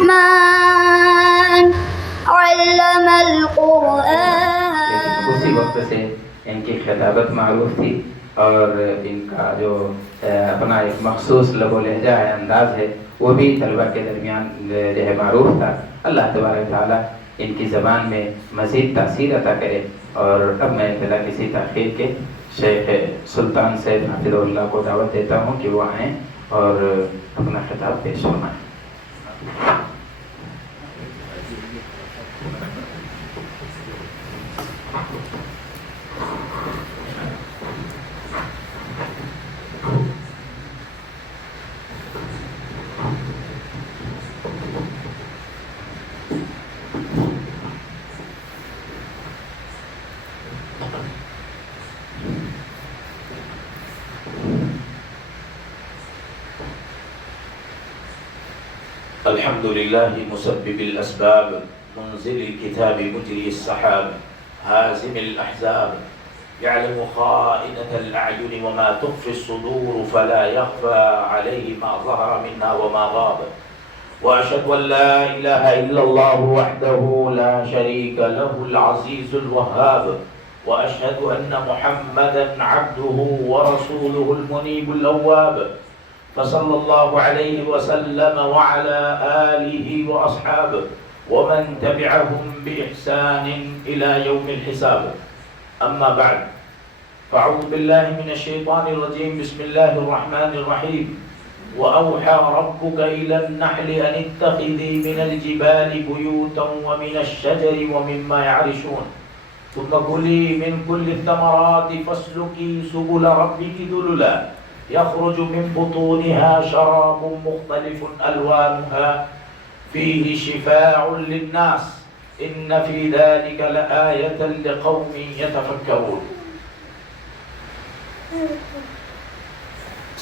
الرحمن علم القرآن. لیکن اسی وقت سے ان کی خطابت معروف تھی اور ان کا جو اپنا ایک مخصوص لب و لہجہ ہے، انداز ہے، وہ بھی طلبہ کے درمیان جو ہے معروف تھا. اللہ تبارک تعالیٰ ان کی زبان میں مزید تاثیر عطا کرے. اور اب میں بلا کسی تاخیر کے شیخ سلطان سید حافظ اللہ کو دعوت دیتا ہوں کہ وہ آئیں اور اپنا خطاب پیش فرمائیں. الحمد لله مسبب الأسباب منزل الكتاب مجري السحاب هازم الأحزاب يعلم خائنة الأعين وما تخفي الصدور فلا يخفى عليه ما ظهر منها وما غاب وأشهد أن لا إله إلا الله وحده لا شريك له العزيز الوهاب وأشهد أن محمدا عبده ورسوله المنيب الأواب فصلى الله عليه وسلم وعلى آله وأصحابه ومن تبعهم بإحسان إلى يوم الحساب. أما بعد فأعوذ بالله من الشيطان الرجيم. بسم الله الرحمن الرحيم. وأوحى ربك إلى النحل أن اتخذي من الجبال بيوتا ومن الشجر ومما يعرشون ثم كلي من كل الثمرات فاسلكي سبل ربك ذللا يخرج من بطونها شراب مختلف ألوانها فيه شفاء للناس إن في ذلك لآية لقوم يتفكرون.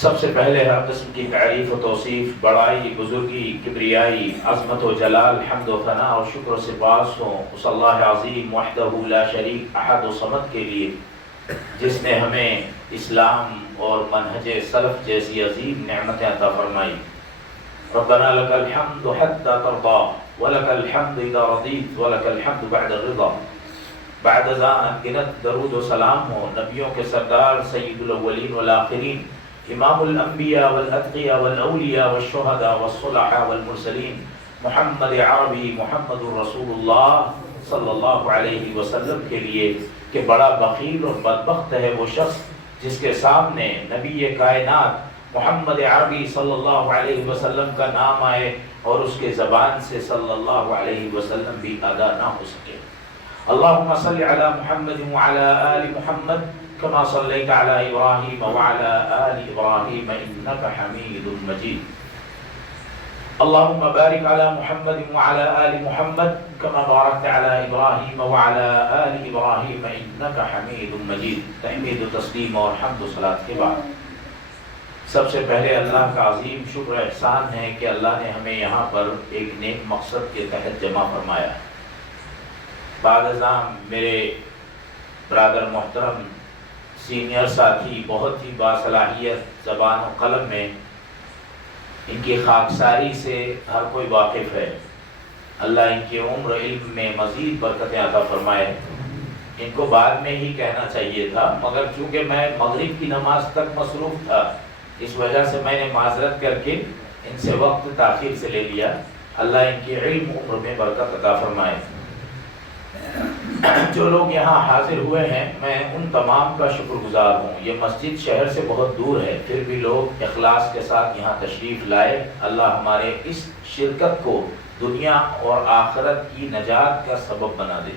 سب سے پہلے ہر قسم کی تعریف و توصیف، بڑائی، بزرگی، کبریائی، عظمت و جلال، حمد و ثنا اور شکر و سپاس ہوں اس اللہ عظیم وحدہ لا شریک احد و صمد کے لیے جس نے ہمیں اسلام اور منہج سلف جیسی عظیم نعمتیں عطا فرمائی. ربنا لك الحمد حتى ترضى ولك الحمد اذا رضيت ولك الحمد بعد الرضا. بعد ذا انگنت درود و سلام ہو نبیوں کے سردار سید الاولین والآخرین، امام الانبیاء والاتقیاء والاولیاء والشہداء والصلحاء والمرسلین، محمد عربی محمد رسول اللہ صلی اللہ علیہ وسلم کے لیے کہ بڑا بخیل اور بدبخت ہے وہ شخص جس کے سامنے نبی کائنات محمد عربی صلی اللہ علیہ وسلم کا نام آئے اور اس کے زبان سے صلی اللہ علیہ وسلم بھی ادا نہ ہو سکے. اللہم صلی علی محمد وعلی آل محمد كما صليت على إبراهيم وعلى آل إبراهيم إنك حميد مجيد. اللهم بارك على محمد وعلى آل محمد كما باركت على إبراهيم وعلى آل إبراهيم إنك حميد مجيد. تحمید و تسلیم اور حمد و صلاۃ کے بعد سب سے پہلے اللہ کا عظیم شکر احسان ہے کہ اللہ نے ہمیں یہاں پر ایک نیک مقصد کے تحت جمع فرمایا. بعد ازاں میرے برادر محترم سینئر ساتھی بہت ہی باصلاحیت زبان و قلم میں، ان کی خاکساری سے ہر کوئی واقف ہے. اللہ ان کی عمر علم میں مزید برکتیں عطا فرمائے. ان کو بعد میں ہی کہنا چاہیے تھا مگر چونکہ میں مغرب کی نماز تک مصروف تھا اس وجہ سے میں نے معذرت کر کے ان سے وقت تاخیر سے لے لیا. اللہ ان کی علم عمر میں برکت عطا فرمائے. جو لوگ یہاں حاضر ہوئے ہیں میں ان تمام کا شکر گزار ہوں. یہ مسجد شہر سے بہت دور ہے پھر بھی لوگ اخلاص کے ساتھ یہاں تشریف لائے. اللہ ہمارے اس شرکت کو دنیا اور آخرت کی نجات کا سبب بنا دے.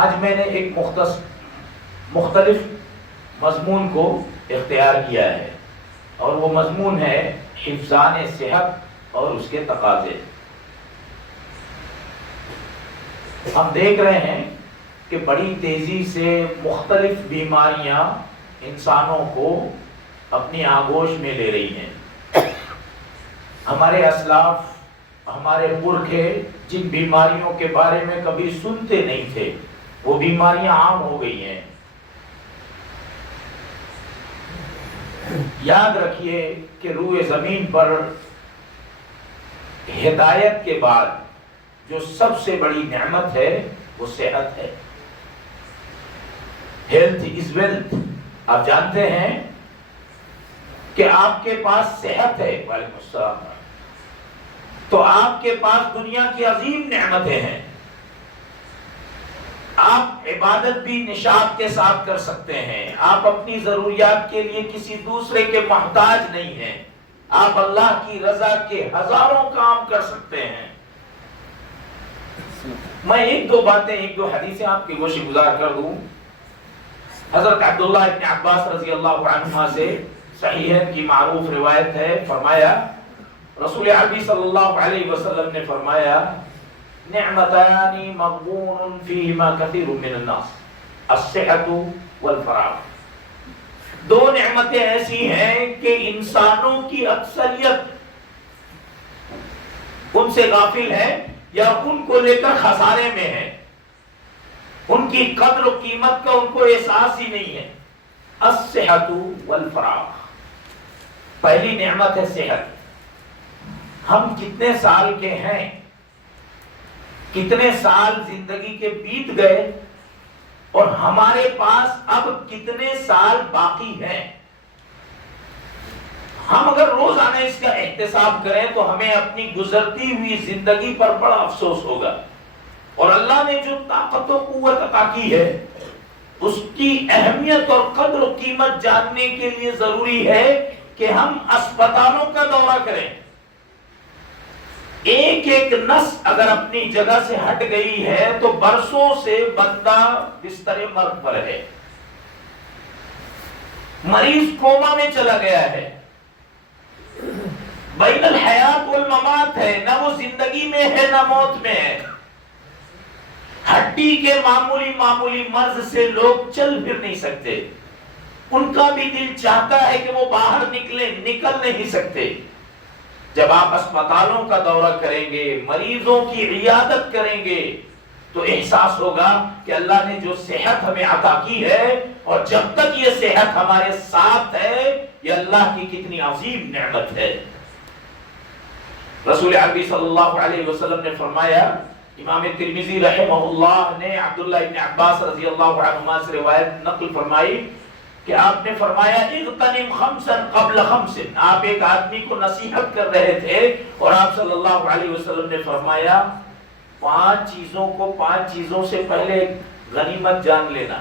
آج میں نے ایک مختلف مضمون کو اختیار کیا ہے اور وہ مضمون ہے حفظان صحت اور اس کے تقاضے. ہم دیکھ رہے ہیں کہ بڑی تیزی سے مختلف بیماریاں انسانوں کو اپنی آغوش میں لے رہی ہیں. ہمارے اسلاف، ہمارے پرکھے جن بیماریوں کے بارے میں کبھی سنتے نہیں تھے وہ بیماریاں عام ہو گئی ہیں. یاد رکھیے کہ روئے زمین پر ہدایت کے بعد جو سب سے بڑی نعمت ہے وہ صحت ہے. Health is wealth. آپ جانتے ہیں کہ آپ کے پاس صحت ہے، وعلیکم السلام، تو آپ کے پاس دنیا کی عظیم نعمتیں ہیں. آپ عبادت بھی نشاط کے ساتھ کر سکتے ہیں. آپ اپنی ضروریات کے لیے کسی دوسرے کے محتاج نہیں ہیں. آپ اللہ کی رضا کے ہزاروں کام کر سکتے ہیں. میں ایک دو حدیثیں آپ کی گوش گزار کر دوں. حضرت عبداللہ ابن عباس رضی اللہ عنہما سے صحیحین کی معروف روایت ہے، فرمایا رسول عربی صلی اللہ علیہ وسلم نے فرمایا نعمتان مغبون فیہما کثیر من الناس الصحت والفراغ. دو نعمتیں ایسی ہیں کہ انسانوں کی اکثریت ان سے غافل ہے یا ان کو لے کر خسارے میں ہے. ان کی قدر و قیمت کا ان کو احساس ہی نہیں ہے. الصحت والفراغ. پہلی نعمت ہے صحت. ہم کتنے سال کے ہیں، کتنے سال زندگی کے بیت گئے اور ہمارے پاس اب کتنے سال باقی ہیں. ہم اگر روزانہ اس کا احتساب کریں تو ہمیں اپنی گزرتی ہوئی زندگی پر بڑا افسوس ہوگا. اور اللہ نے جو طاقت و قوت عطا کی ہے اس کی اہمیت اور قدر و قیمت جاننے کے لیے ضروری ہے کہ ہم اسپتالوں کا دورہ کریں. ایک ایک نس اگر اپنی جگہ سے ہٹ گئی ہے تو برسوں سے بندہ بستر مرگ پر ہے، مریض کوما میں چلا گیا ہے، بین الحیات والممات ہے، نہ وہ زندگی میں ہے نہ موت میں ہے. ہڈی کے معمولی مرض سے لوگ چل پھر نہیں سکتے. ان کا بھی دل چاہتا ہے کہ وہ باہر نکل نہیں سکتے. جب آپ اسپتالوں کا دورہ کریں گے، مریضوں کی عیادت کریں گے تو احساس ہوگا کہ اللہ نے جو صحت ہمیں عطا کی ہے اور جب تک یہ صحت ہمارے ساتھ ہے یہ اللہ کی کتنی عظیم نعمت ہے. رسول عربی صلی اللہ علیہ وسلم نے فرمایا، امام ترمذی رحمہ اللہ نے عبداللہ ابن عباس رضی اللہ عنہما سے روایت نقل فرمائی کہ آپ نے فرمایا اغتنم خمسا قبل خمس. آپ ایک آدمی کو نصیحت کر رہے تھے اور آپ صلی اللہ علیہ وسلم نے فرمایا 5 چیزوں سے پہلے غنیمت جان لینا.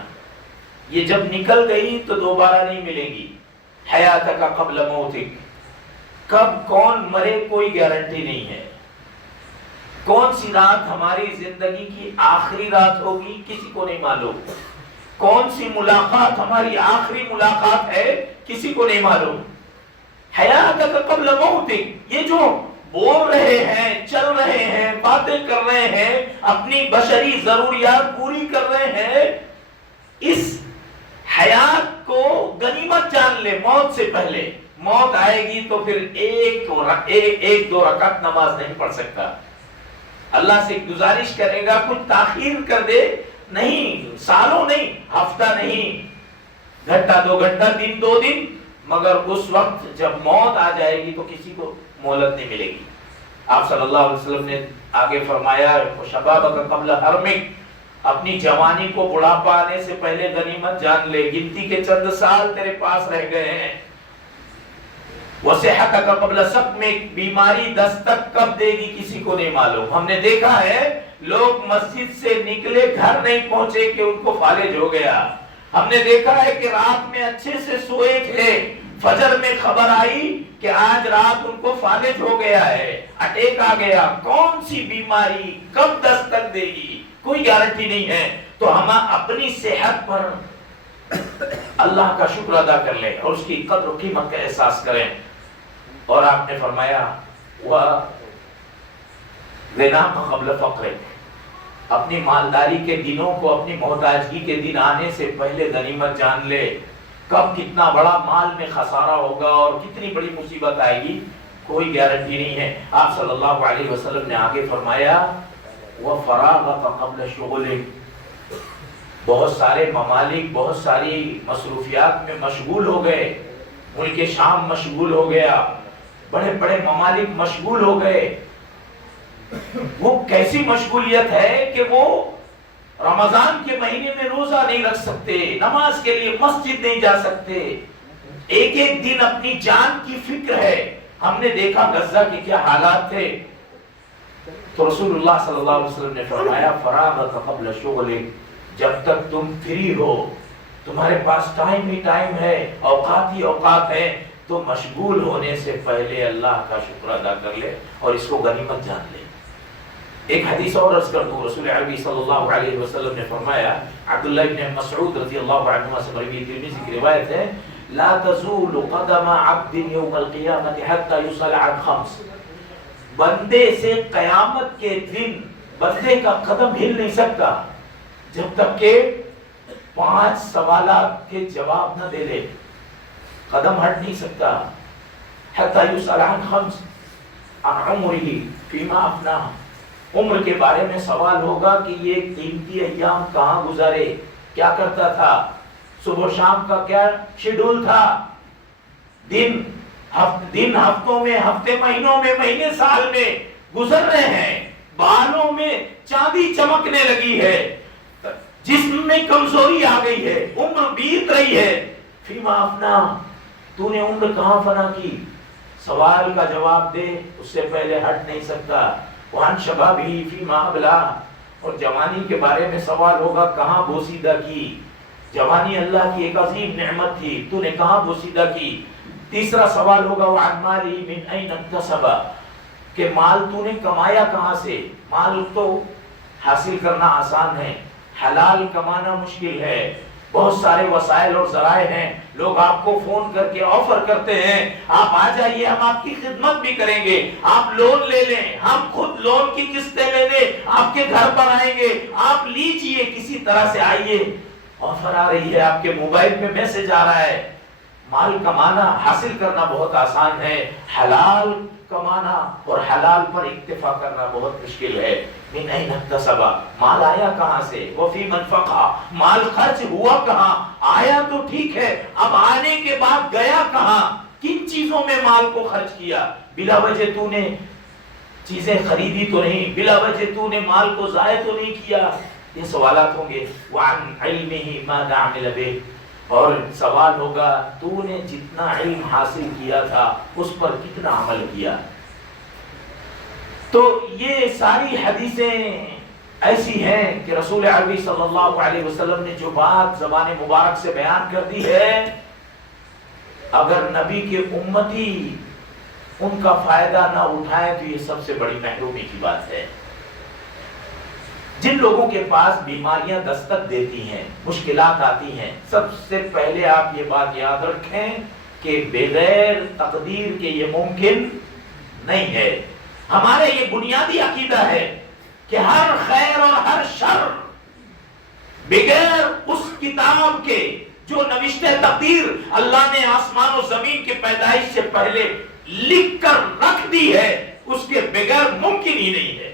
یہ جب نکل گئی تو دوبارہ نہیں ملے گی. حیاتک قبل موتک. کب کون مرے کوئی گارنٹی نہیں ہے. کون سی رات ہماری زندگی کی آخری رات ہوگی کسی کو نہیں معلوم. کون سی ملاقات ہماری آخری ملاقات ہے کسی کو نہیں معلوم. حیاتک قبل موتک. یہ جو بول رہے ہیں، چل رہے ہیں، باتیں کر رہے ہیں، اپنی بشری ضروریات پوری کر رہے ہیں، اس حیات کو غنیمت جان لے. موت سے پہلے موت آئے گی تو پھر ایک دو رکعت نماز نہیں پڑھ سکتا. اللہ سے گزارش کرے گا کچھ تاخیر کر دے، نہیں سالوں نہیں، ہفتہ نہیں، گھنٹہ 2 گھنٹہ، دن 2 دن، مگر اس وقت جب موت آ جائے گی تو کسی کو مہلت نہیں ملے گی. آپ صلی اللہ علیہ وسلم نے آگے فرمایا شبابک قبل حرمک. اپنی جوانی کو بڑھاپا آنے سے پہلے غنیمت جان لے. گنتی کے چند سال تیرے پاس رہ گئے ہیں. وصحتک قبل سقمک. بیماری دستک کب دے گی کسی کو نہیں معلوم. ہم نے دیکھا ہے لوگ مسجد سے نکلے گھر نہیں پہنچے کہ ان کو فالج ہو گیا. ہم نے دیکھا ہے کہ رات میں اچھے سے سوئے تھے، فجر میں خبر آئی کہ آج رات ان کو فالج ہو گیا ہے، اٹیک آ گیا. کون سی بیماری کب دستک دے گی کوئی گارنٹی نہیں ہے. تو ہم اپنی صحت پر اللہ کا شکر ادا کر لیں اور اس کی قدر و قیمت کا احساس کریں. اور آپ نے فرمایا غناک قبل فقرک. اپنی مالداری کے دنوں کو اپنی محتاجگی کے دن آنے سے پہلے غنیمت جان لے. کب کتنا بڑا مال میں خسارہ ہوگا اور کتنی بڑی مصیبت آئے گی کوئی گارنٹی نہیں ہے. آپ صلی اللہ علیہ وسلم نے آگے فرمایا وفراغک قبل شغلک. بہت سارے ممالک بہت ساری مصروفیات میں مشغول ہو گئے. ملک شام مشغول ہو گیا، بڑے بڑے ممالک مشغول ہو گئے، وہ کیسی مشغولیت ہے کہ وہ رمضان کے مہینے میں روزہ نہیں رکھ سکتے، نماز کے لیے مسجد نہیں جا سکتے، ایک ایک دن اپنی جان کی فکر ہے۔ ہم نے دیکھا غزہ کے کیا حالات تھے، تو رسول اللہ صلی اللہ علیہ وسلم نے فرمایا فراغت قبل شغلک، جب تک تم فری ہو، تمہارے پاس ٹائم ہی ٹائم ہے، اوقات ہی اوقات ہیں، تو مشغول ہونے سے پہلے اللہ کا شکر ادا کر لے اور اس کو غنیمت جان لے۔ ایک حدیث اور عرض کر دوں، رسول عربی صلی اللہ علیہ وسلم نے فرمایا، عبداللہ ابن مسعود رضی اللہ عنہ سے مروی ترمذی کی روایت ہے، لا تزول قدم عبد یوم القیامت حتی یسأل عن خمس، بندے سے قیامت کے دن بندے کا قدم ہل نہیں سکتا جب تک کہ 5 سوالات کے جواب نہ دے لے، قدم ہٹ نہیں سکتا۔ حتی یسأل عن خمس، عن عمرہ فیما افناہ، عمر کے بارے میں سوال ہوگا کہ یہ قیمتی ایام کہاں گزارے، کیا کرتا تھا، صبح شام کا کیا شیڈول تھا، دن ہفتوں میں، ہفتے مہینوں میں، مہینے سال میں گزر رہے ہیں، بالوں میں چاندی چمکنے لگی ہے، جسم میں کمزوری آ گئی ہے، عمر بیت رہی ہے، فیما افنا، تو نے عمر کہاں فنا کی، سوال کا جواب دے، اس سے پہلے ہٹ نہیں سکتا۔ وان شبابی فیما ابلا، اور جوانی کے بارے میں سوال ہوگا کہاں بوسیدہ کی، جوانی اللہ کی ایک عظیم نعمت تھی، تو نے کہاں بوسیدہ کی۔ تیسرا سوال ہوگا وعن مالی من این اکتسب، کہ مال تو نے کمایا کہاں سے، مال تو حاصل کرنا آسان ہے، حلال کمانا مشکل ہے، بہت سارے وسائل اور ذرائع ہیں، لوگ آپ کو فون کر کے آفر کرتے ہیں، آپ آ جائیے، ہم آپ کی خدمت بھی کریں گے، آپ لون لے لیں، ہم خود لون کی قسطیں لے لیں، آپ کے گھر پر آئیں گے، آپ لیجئے، کسی طرح سے آئیے، آفر آ رہی ہے، آپ کے موبائل پہ میسج آ رہا ہے۔ مال کمانا، حاصل کرنا بہت آسان ہے، حلال کمانا اور حلال پر اکتفا کرنا بہت مشکل ہے۔ من این اکتسب، مال آیا کہاں سے، وفی منفقہ، مال خرچ ہوا کہاں، آیا تو ٹھیک ہے، اب آنے کے بعد گیا کہاں، کن چیزوں میں مال کو خرچ کیا، بلا وجہ تو نے چیزیں خریدی تو نہیں، بلا وجہ تو نے مال کو ضائع تو نہیں کیا، یہ سوالات ہوں گے۔ وعن علمہ ماذا عمل بہ، اور سوال ہوگا تو نے جتنا علم حاصل کیا تھا اس پر کتنا عمل کیا۔ تو یہ ساری حدیثیں ایسی ہیں کہ رسول عربی صلی اللہ علیہ وسلم نے جو بات زبان مبارک سے بیان کر دی ہے، اگر نبی کے امتی ان کا فائدہ نہ اٹھائے تو یہ سب سے بڑی محرومی کی بات ہے۔ جن لوگوں کے پاس بیماریاں دستک دیتی ہیں، مشکلات آتی ہیں، سب سے پہلے آپ یہ بات یاد رکھیں کہ بغیر تقدیر کے یہ ممکن نہیں ہے۔ ہمارے یہ بنیادی عقیدہ ہے کہ ہر خیر اور ہر شر بغیر اس کتاب کے جو نوشتہ تقدیر اللہ نے آسمان و زمین کے پیدائش سے پہلے لکھ کر رکھ دی ہے، اس کے بغیر ممکن ہی نہیں ہے۔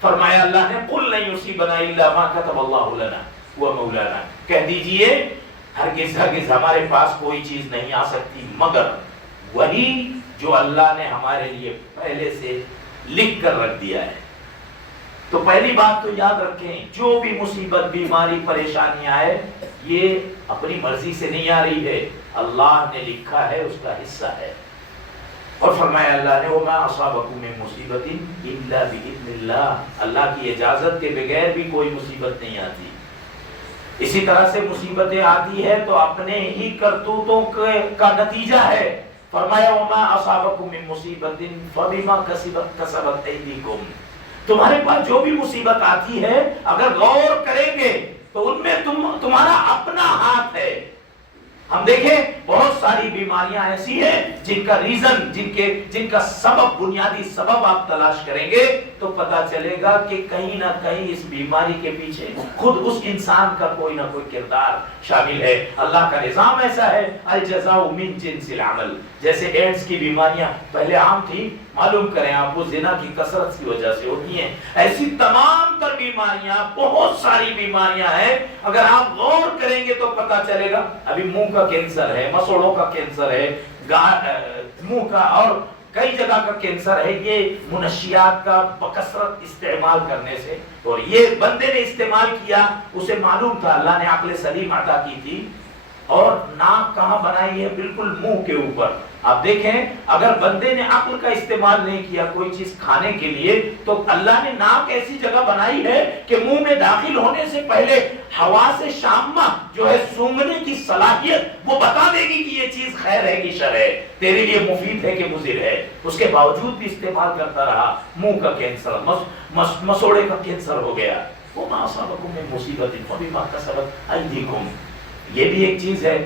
فرمایا اللہ نے قل لن یصیبنا الا ما كتب اللہ لنا هو مولانا، کہہ دیجئے ہرگز ہمارے پاس کوئی چیز نہیں آ سکتی مگر وہی جو اللہ نے ہمارے لیے پہلے سے لکھ کر رکھ دیا ہے۔ تو پہلی بات تو یاد رکھیں، جو بھی مصیبت، بیماری، پریشانی آئے، یہ اپنی مرضی سے نہیں آ رہی ہے، اللہ نے لکھا ہے، اس کا حصہ ہے۔ اور فرمایا اللہ نے وَمَا أَصَابَكُم مِّن مُّصِيبَةٍ إِلَّا بِإِذْنِ اللَّهِ، اللہ کی اجازت کے بغیر بھی کوئی مصیبت نہیں آتی۔ اسی طرح سے مصیبتیں آتی ہے تو اپنے ہی کرتوتوں کا نتیجہ ہے۔ فرمایا وَمَا أَصَابَكُم مِّن مُّصِيبَةٍ فَبِمَا كَسَبَتْ أَيْدِيكُم، تمہارے پاس جو بھی مصیبت آتی ہے اگر غور کریں گے تو ان میں تمہارا اپنا ہاتھ ہے۔ ہم دیکھیں بہت ساری بیماریاں ایسی ہیں جن کا ریزن، جن کا سبب، بنیادی سبب آپ تلاش کریں گے تو پتا چلے گا کہ کہیں نہ کہیں اس بیماری کے پیچھے خود اس انسان کا کوئی نہ کوئی کردار شامل ہے۔ اللہ کا نظام ایسا ہے، الجزاء من جنس العمل۔ جیسے ایڈز کی بیماریاں پہلے عام تھی، معلوم کریں آپ، وہ زنا کی کثرت کی وجہ سے ہوتی ہیں، ایسی تمام تر بیماریاں، بہت ساری بیماریاں ہیں، اگر آپ غور کریں گے تو پتا چلے گا۔ ابھی منہ کا کینسر ہے، مسوڑوں کا کینسر ہے، منہ کا اور کئی جگہ کا کینسر ہے یہ منشیات کا بکثرت استعمال کرنے سے، اور یہ بندے نے استعمال کیا، اسے معلوم تھا، اللہ نے عقل سلیم عطا کی تھی، اور ناک کہاں بنائی ہے؟ بالکل منہ کے اوپر۔ آپ دیکھیں اگر بندے نے عقل کا استعمال نہیں کیا کوئی چیز کھانے کے لیے، تو اللہ نے ناک ایسی جگہ بنائی ہے کہ منہ میں داخل ہونے سے پہلے حواس شامہ جو ہے سونگھنے کی صلاحیت وہ بتا دے گی کہ یہ چیز خیر ہے کہ شر ہے، تیرے لیے مفید ہے کہ مضر ہے۔ اس کے باوجود بھی استعمال کرتا رہا، منہ کا کینسر، مسوڑے کا کینسر ہو گیا۔ وَمَا أَصَابَكُم مِّن مُّصِيبَةٍ فَبِمَا كَسَبَتْ أَيْدِيكُمْ، یہ بھی ایک چیز ہے۔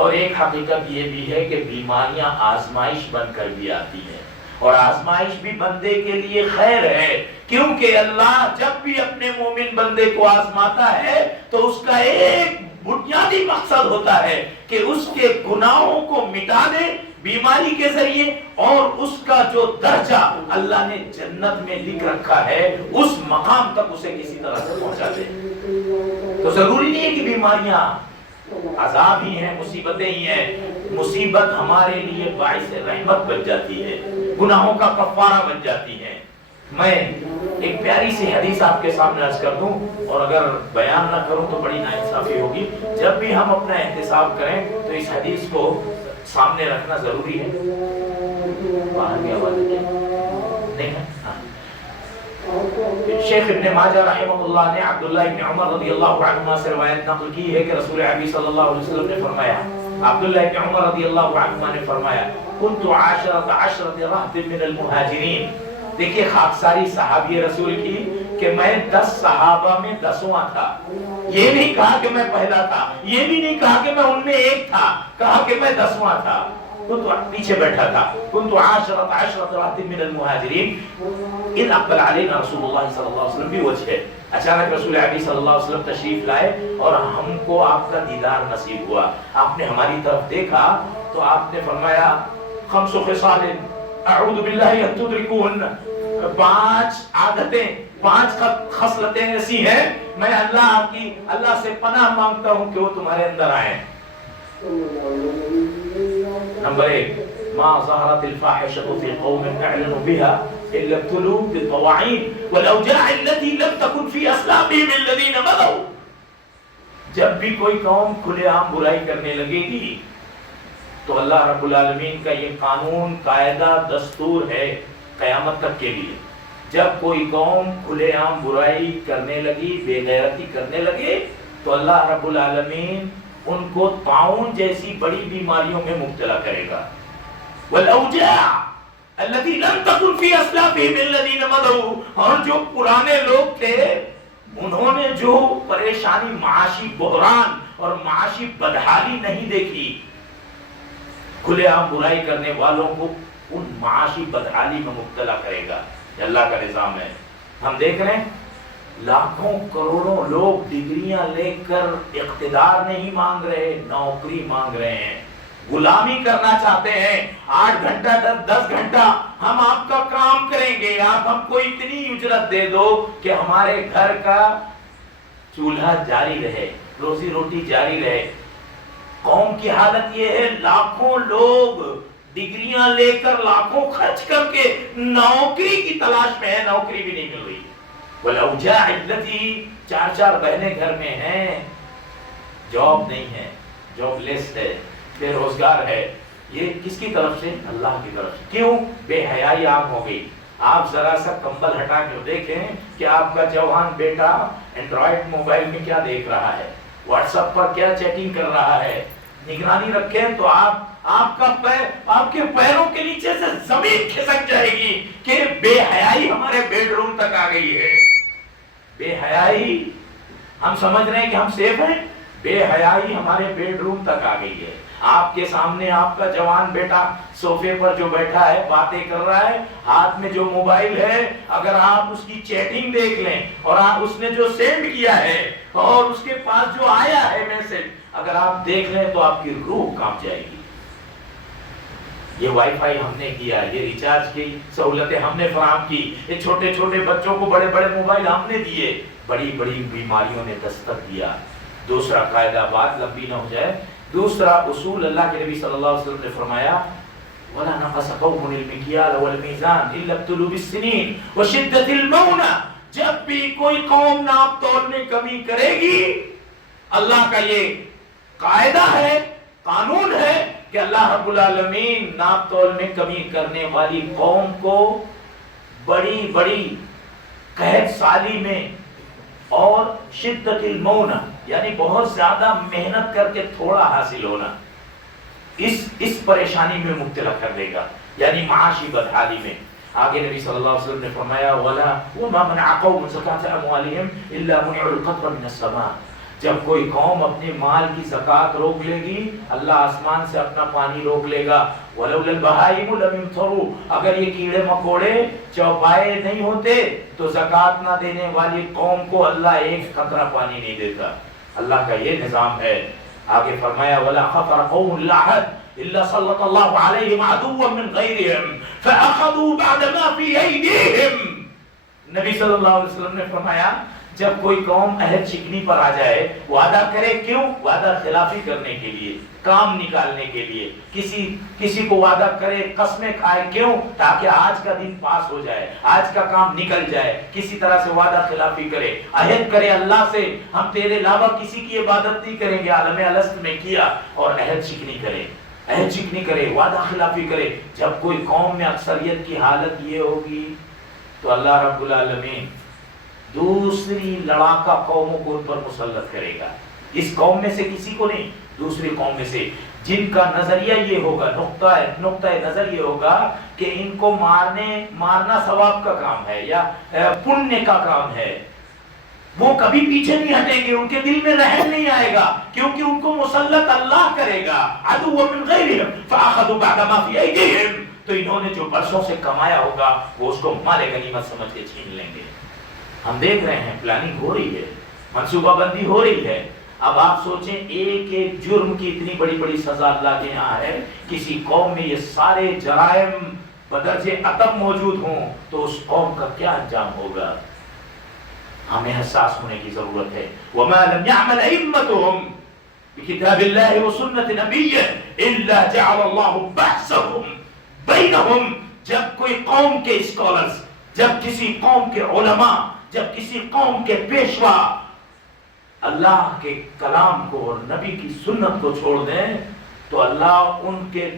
اور ایک حقیقت یہ بھی ہے کہ بیماریاں آزمائش بن کر بھی آتی ہیں، اور آزمائش بھی بندے کے لیے خیر ہے، کیونکہ اللہ جب بھی اپنے مومن بندے کو آزماتا ہے تو اس کا ایک بنیادی مقصد ہوتا ہے کہ اس کے گناہوں کو مٹا دے بیماری کے ذریعے، اور اس کا جو درجہ اللہ نے جنت میں لکھ رکھا ہے اس مقام تک اسے کسی طرح سے پہنچا دے۔ تو ضروری نہیں ہے کہ بیماریاں عذاب ہی ہیں، مصیبتیں ہی ہیں، مصیبت ہمارے لیے باعث رحمت بن جاتی ہے، گناہوں کا کفارہ بن جاتی ہے۔ میں ایک پیاری سی حدیث آپ کے سامنے عرض کر دوں، اور اگر بیان نہ کروں تو بڑی ناانصافی ہوگی۔ جب بھی ہم اپنا احتساب کریں تو اس حدیث کو سامنے رکھنا ضروری ہے۔ باہر کی آواز نہیں ہے؟ شیخ ابن ماجہ رحمہ اللہ نے عبداللہ ابن عمر رضی اللہ عنہما سے روایت نقل کی ہے کہ رسول حبیب صلی اللہ علیہ وسلم نے فرمایا، عبداللہ ابن عمر رضی اللہ عنہما نے فرمایا، كنت عشرة رهط من المہاجرین، دیکھیے خاکساری صحابی رسول کی کہ میں 10 صحابہ میں 10واں تھا۔ یہ نہیں کہا کہ میں پہلا تھا، یہ بھی نہیں کہا کہ میں ان میں ایک تھا، کہا کہ میں 10واں تھا، پیچھے بیٹھا تھا۔ كنت عشرة رهط من المہاجرین اذ اقبل علینا رسول اللہ صلی اللہ علیہ وسلم بھی وجہ، اچانک رسول حبیب صلی اللہ علیہ وسلم تشریف لائے اور ہم کو آپ کا دیدار نصیب ہوا۔ آپ نے ہماری طرف دیکھا تو آپ نے فرمایا، 5 خصال اعوذ باللہ ان تدرکون، 5 عادتیں، 5 خصلتیں ایسی ہیں میں اللہ سے پناہ مانگتا ہوں کہ وہ تمہارے اندر آئیں۔ نمبر 1، ما ظهرت الفاحشة في قوم اعلنوا بها الا ابتلوا بالطواعين والاوجاع التي لم تكن في اسلافهم الذين مضوا، جب بھی کوئی قوم کھلے عام برائی کرنے لگے گی تو اللہ رب العالمین کا یہ قانون، قاعدہ، دستور ہے قیامت تک کے لیے، جب کوئی قوم کھلے عام برائی کرنے لگی، بے غیرتی کرنے لگے، تو اللہ رب العالمین ان کو طاعون جیسی بڑی بیماریوں میں مبتلا کرے گا۔ والاوجاع التي لم تكن في اسلافهم الذين مضوا، اور جو پرانے لوگ تھے انہوں نے جو پریشانی، معاشی بحران اور معاشی بدحالی نہیں دیکھی، کھلے عام برائی کرنے والوں کو ان معاشی بدحالی میں مبتلا کرے گا۔ یہ اللہ کا نظام ہے۔ ہم دیکھ رہے ہیں لاکھوں کروڑوں لوگ ڈگریاں لے کر اقتدار نہیں مانگ رہے، نوکری مانگ رہے ہیں، غلامی کرنا چاہتے ہیں۔ 8 گھنٹہ 10 گھنٹہ ہم آپ کا کام کریں گے، آپ ہم کو اتنی اجرت دے دو کہ ہمارے گھر کا چولہا جاری رہے، روزی روٹی جاری رہے۔ قوم کی حالت یہ ہے، لاکھوں لوگ ڈگریاں لے کر، لاکھوں خرچ کر کے نوکری کی تلاش میں ہے، نوکری بھی نہیں مل رہی۔ والاوجاع التي 4 بہنیں گھر میں ہیں، جاب نہیں ہے، جاب لیس ہے، بے روزگار ہے۔ یہ کس کی طرف سے؟ اللہ کی طرف سے۔ کیوں؟ بے حیائی عام ہو گئی۔ آپ ذرا سا کمبل ہٹا کے دیکھیں کہ آپ کا جوان بیٹا اینڈرائڈ موبائل میں کیا دیکھ رہا ہے، واٹس ایپ پر کیا چیٹنگ کر رہا ہے۔ نگرانی رکھیں تو آپ کے پیروں کے نیچے سے زمین کھسک جائے گی کہ بے حیائی ہمارے بیڈ روم تک آ گئی ہے۔ بے حیائی، ہم سمجھ رہے ہیں کہ ہم سیف ہیں، بے حیائی ہمارے بیڈ روم تک آ گئی ہے۔ آپ کے سامنے آپ کا جوان بیٹا صوفے پر جو بیٹھا ہے، باتیں کر رہا ہے، ہاتھ میں جو موبائل ہے، اگر آپ اس کی چیٹنگ دیکھ لیں اور آپ اس نے جو سینڈ کیا ہے اور اس کے پاس جو آیا ہے میسج، اگر آپ دیکھ لیں تو آپ کی روح کانپ جائے گی۔ یہ وائی فائی ہم نے کیا، یہ ریچارج کی سہولتیں ہم نے فراہم کی، یہ چھوٹے چھوٹے بچوں کو بڑے بڑے موبائل ہم نے دیے، بڑی بڑی بیماریوں نے دستک دیا۔ دوسرا قاعدہ، بات لمبی نہ ہو جائے، دوسرا اصول اللہ کے نبی صلی اللہ علیہ وسلم نے فرمایا، ولا نقص قوم المكيال والميزان الا ابتلوا بالسنين وشدة المونة. جب بھی کوئی قوم ناپ تول میں کمی کرے گی، اللہ کا یہ قاعدہ ہے، قانون ہے کہ اللہ رب العالمین ناپ تول میں کمی کرنے والی قوم کو بڑی بڑی قحط سالی میں اور شدت المونہ یعنی بہت زیادہ محنت کر کے تھوڑا حاصل ہونا، اس پریشانی میں مبتلا کر دے گا، یعنی معاشی بدحالی میں. آگے نبی صلی اللہ علیہ وسلم نے فرمایا وَمَا مَنَعَ قَوْمٌ زَكَاةَ أَمْوَالِهِمْ إِلَّا مُنِعُوا الْقَطْرَ مِنَ السَّمَاءِ. جب کوئی قوم اپنے مال کی زکوٰۃ روک لے گی، اللہ آسمان سے اپنا پانی روک لے گا. وَلَوْلَا الْبَهَائِمُ لَمْ يُمْطَرُوا. اگر یہ کیڑے مکوڑے چوپائے نہیں ہوتے تو زکوٰۃ نہ دینے والی قوم کو اللہ ایک قطرہ پانی نہیں دیتا. اللہ کا یہ نظام ہے. آگے فرمایا وَلَا خَطَرَ قَوْمٌ لَّعَدْ إِلَّا سَلَّطَ اللَّهُ عَلَيْهِمْ عَدُوًّا مِّنْ غَيْرِهِمْ فَأَخَذُوا بَعْدَ مَا فِي أَيْدِيهِمْ. نبی صلی اللہ علیہ وسلم نے فرمایا جب کوئی قوم عہد شکنی پر آ جائے، وعدہ کرے، کیوں؟ وعدہ خلافی کرنے کے لیے، کام نکالنے کے لیے. کسی کو وعدہ کرے، قسمیں کھائے، کیوں؟ تاکہ آج کا دن پاس ہو جائے، آج کا کام نکل جائے. کسی طرح سے وعدہ خلافی کرے، عہد کرے اللہ سے ہم تیرے علاوہ کسی کی عبادت نہیں کریں گے، عالم الست میں کیا، اور عہد شکنی کرے، وعدہ خلافی کرے. جب کوئی قوم میں اکثریت کی حالت یہ ہوگی تو اللہ رب العالمین دوسری لڑاکا قوموں کو ان پر مسلط کرے گا. اس قوم میں سے کسی کو نہیں، دوسری قوم میں سے جن کا نظریہ یہ ہوگا، نقطہ نظر یہ ہوگا کہ ان کو مارنا ثواب کا کام ہے یا پنیہ کا کام ہے، وہ کبھی پیچھے نہیں ہٹیں گے، ان کے دل میں رحم نہیں آئے گا، کیونکہ ان کو مسلط اللہ کرے گا. عدو من غیرہم فاخذوا بعد ما فی ایدیہم. تو انہوں نے جو برسوں سے کمایا ہوگا وہ اس کو مال غنیمت سمجھ کے چھین لیں گے. ہم دیکھ رہے ہیں پلاننگ ہو رہی ہے، منصوبہ بندی ہو رہی ہے. اب آپ سوچیں ایک ایک جرم کی اتنی بڑی بڑی سزا اللہ کے یہاں ہے، کسی قوم میں یہ سارے جرائم بدرجہ عدم موجود ہوں تو اس قوم کا کیا انجام ہوگا. ہمیں حساس ہونے کی ضرورت ہے. وَمَا لَمْ يَعْمَلْ أَئِمَّتُهُمْ بِكِتَابِ اللَّهِ وَسُنَّةِ نَبِيِّهِ إِلَّا جَعَلَ اللَّهُ بَعْثَهُمْ بَيْنَهُمْ. جب کوئی قوم کے اسکالرز، جب کسی قوم کے علماء، جب کسی قوم کے پیشوا اللہ کے کلام کو اور نبی کی سنت کو چھوڑ دیں تو اللہ ان کے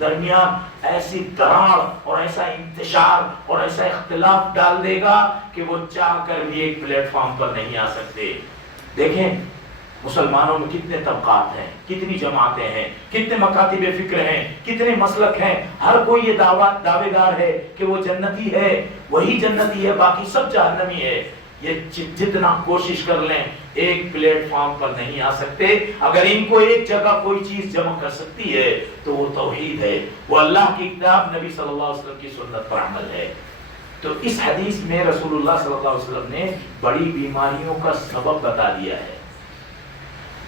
درمیان ایسی دراڑ اور ایسا انتشار اور ایسا اختلاف ڈال دے گا کہ وہ چاہ کر بھی ایک پلیٹ فارم پر نہیں آ سکتے. دیکھیں مسلمانوں میں کتنے طبقات ہیں، کتنی جماعتیں ہیں، کتنے مکاتب فکر ہیں، کتنے مسلک ہیں. ہر کوئی یہ دعوے دار ہے کہ وہ جنتی ہے، وہی جنتی ہے، باقی سب جہنمی ہے. یہ جتنا کوشش کر لیں ایک پلیٹ فارم پر نہیں آ سکتے. اگر ان کو ایک جگہ کوئی چیز جمع کر سکتی ہے تو وہ توحید ہے، وہ اللہ کی کتاب، نبی صلی اللہ علیہ وسلم کی سنت پر عمل ہے. تو اس حدیث میں رسول اللہ صلی اللہ علیہ وسلم نے بڑی بیماریوں کا سبب بتا دیا ہے.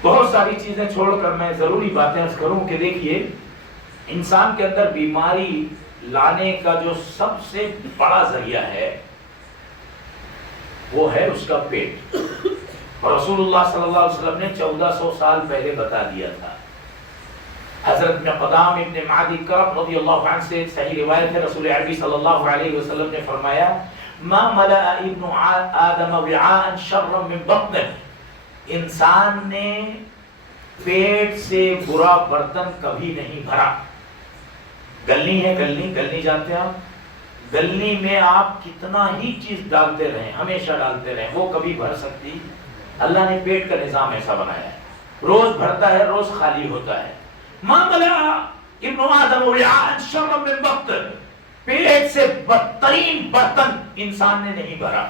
بہت ساری چیزیں چھوڑ کر میں ضروری باتیں عرض کروں کہ دیکھیے انسان کے اندر بیماری لانے کا جو سب سے بڑا ذریعہ ہے وہ ہے اس کا پیٹ. اور رسول اللہ صلی اللہ علیہ وسلم نے 1400 سال پہلے بتا دیا تھا. حضرت مقدام ابن معدی کرب رضی اللہ عنہ سے صحیح روایت ہے، رسول عربی صلی اللہ علیہ وسلم نے فرمایا ما ملأ ابن آدم وعاء شرا من بطنه. انسان نے پیٹ سے برا برتن کبھی نہیں بھرا. گلنی ہے، گلنی جانتے ہیں آپ؟ گلنی میں آپ کتنا ہی چیز ڈالتے رہیں، ہمیشہ ڈالتے رہیں، وہ کبھی بھر سکتی؟ اللہ نے پیٹ کا نظام ایسا بنایا ہے، روز بھرتا ہے، روز خالی ہوتا ہے. ما ملأ ابن آدم وعاء شرا من بطن. پیٹ سے بدترین برتن انسان نے نہیں بھرا.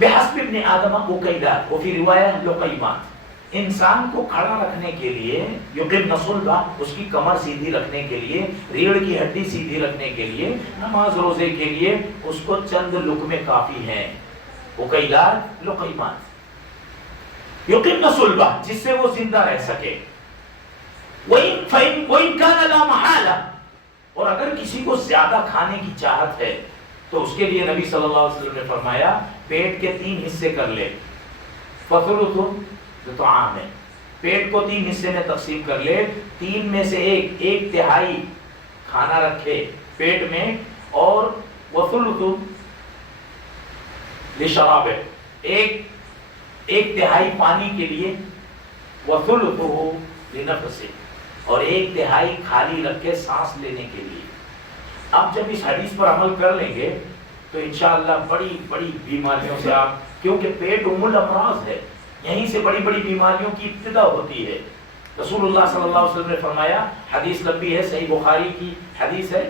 بحسب ابن آدم عقیدات وفی روایت لقیمات. انسان کو کھڑا رکھنے کے لیے، یقیم صلبہ، اس کی کمر سیدھی رکھنے کے لیے، ریڑھ کی ہڈی سیدھی رکھنے کے لیے، نماز روزے کے لیے اس کو چند لقمے کافی ہیں. عقیدات لقیمات، یقیم صلبہ، جس سے وہ زندہ رہ سکے. وَإِن كَانَ لَا مَحَالَةً. اور اگر کسی کو زیادہ کھانے کی چاہت ہے تو اس کے لیے نبی صلی اللہ علیہ وسلم نے فرمایا پیٹ کے 3 حصے کر لے. فَثُلُثٌ، جو تو عام ہے، پیٹ کو 3 حصے میں تقسیم کر لے. 3 میں سے ایک تہائی کھانا رکھے پیٹ میں، اور وثلث لشراب، ایک تہائی پانی کے لیے، وثلثہ لنفسہ، اور 1/3 خالی رکھ کے سانس لینے کے لیے۔ اب جب اس حدیث پر عمل کر لیں گے تو انشاءاللہ بڑی بڑی بیماریوں سے آپ، کیونکہ پیٹ ام الامراض ہے، یہیں سے بڑی بڑی بیماریوں کی ابتدا ہوتی ہے۔ رسول اللہ صلی اللہ علیہ وسلم نے فرمایا، حدیث لمبی ہے، صحیح بخاری کی حدیث ہے،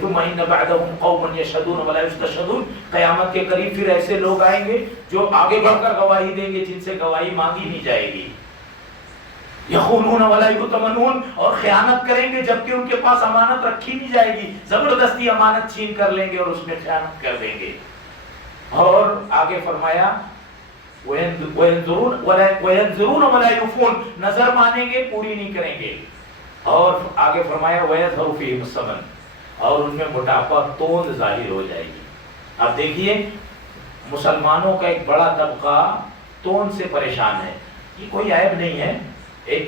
ثم ان بعدهم قوم يشهدون ولا يستشهدون، قیامت کے قریب پھر ایسے لوگ آئیں گے جو آگے بڑھ کر گواہی دیں گے جن سے گواہی مانگی نہیں جائے گی، یخونون ولا یؤتمنون، اور خیانت کریں گے جبکہ ان کے پاس امانت رکھی نہیں جائے گی، زبردستی امانت چھین کر لیں گے اور اس میں خیانت کر دیں گے۔ اور آگے فرمایا وَيَنْظُرُونَ وَلَا يُوفُونَ، نظر مانیں گے پوری نہیں کریں گے، اور آگے فرمایا وَيَظْهَرُ فِيهِمُ السَّمَنُ، اور ان میں موٹاپا توند ظاہر ہو جائے گی۔ اب دیکھیے مسلمانوں کا ایک بڑا طبقہ توند سے پریشان ہے، یہ کوئی عیب نہیں ہے، ایک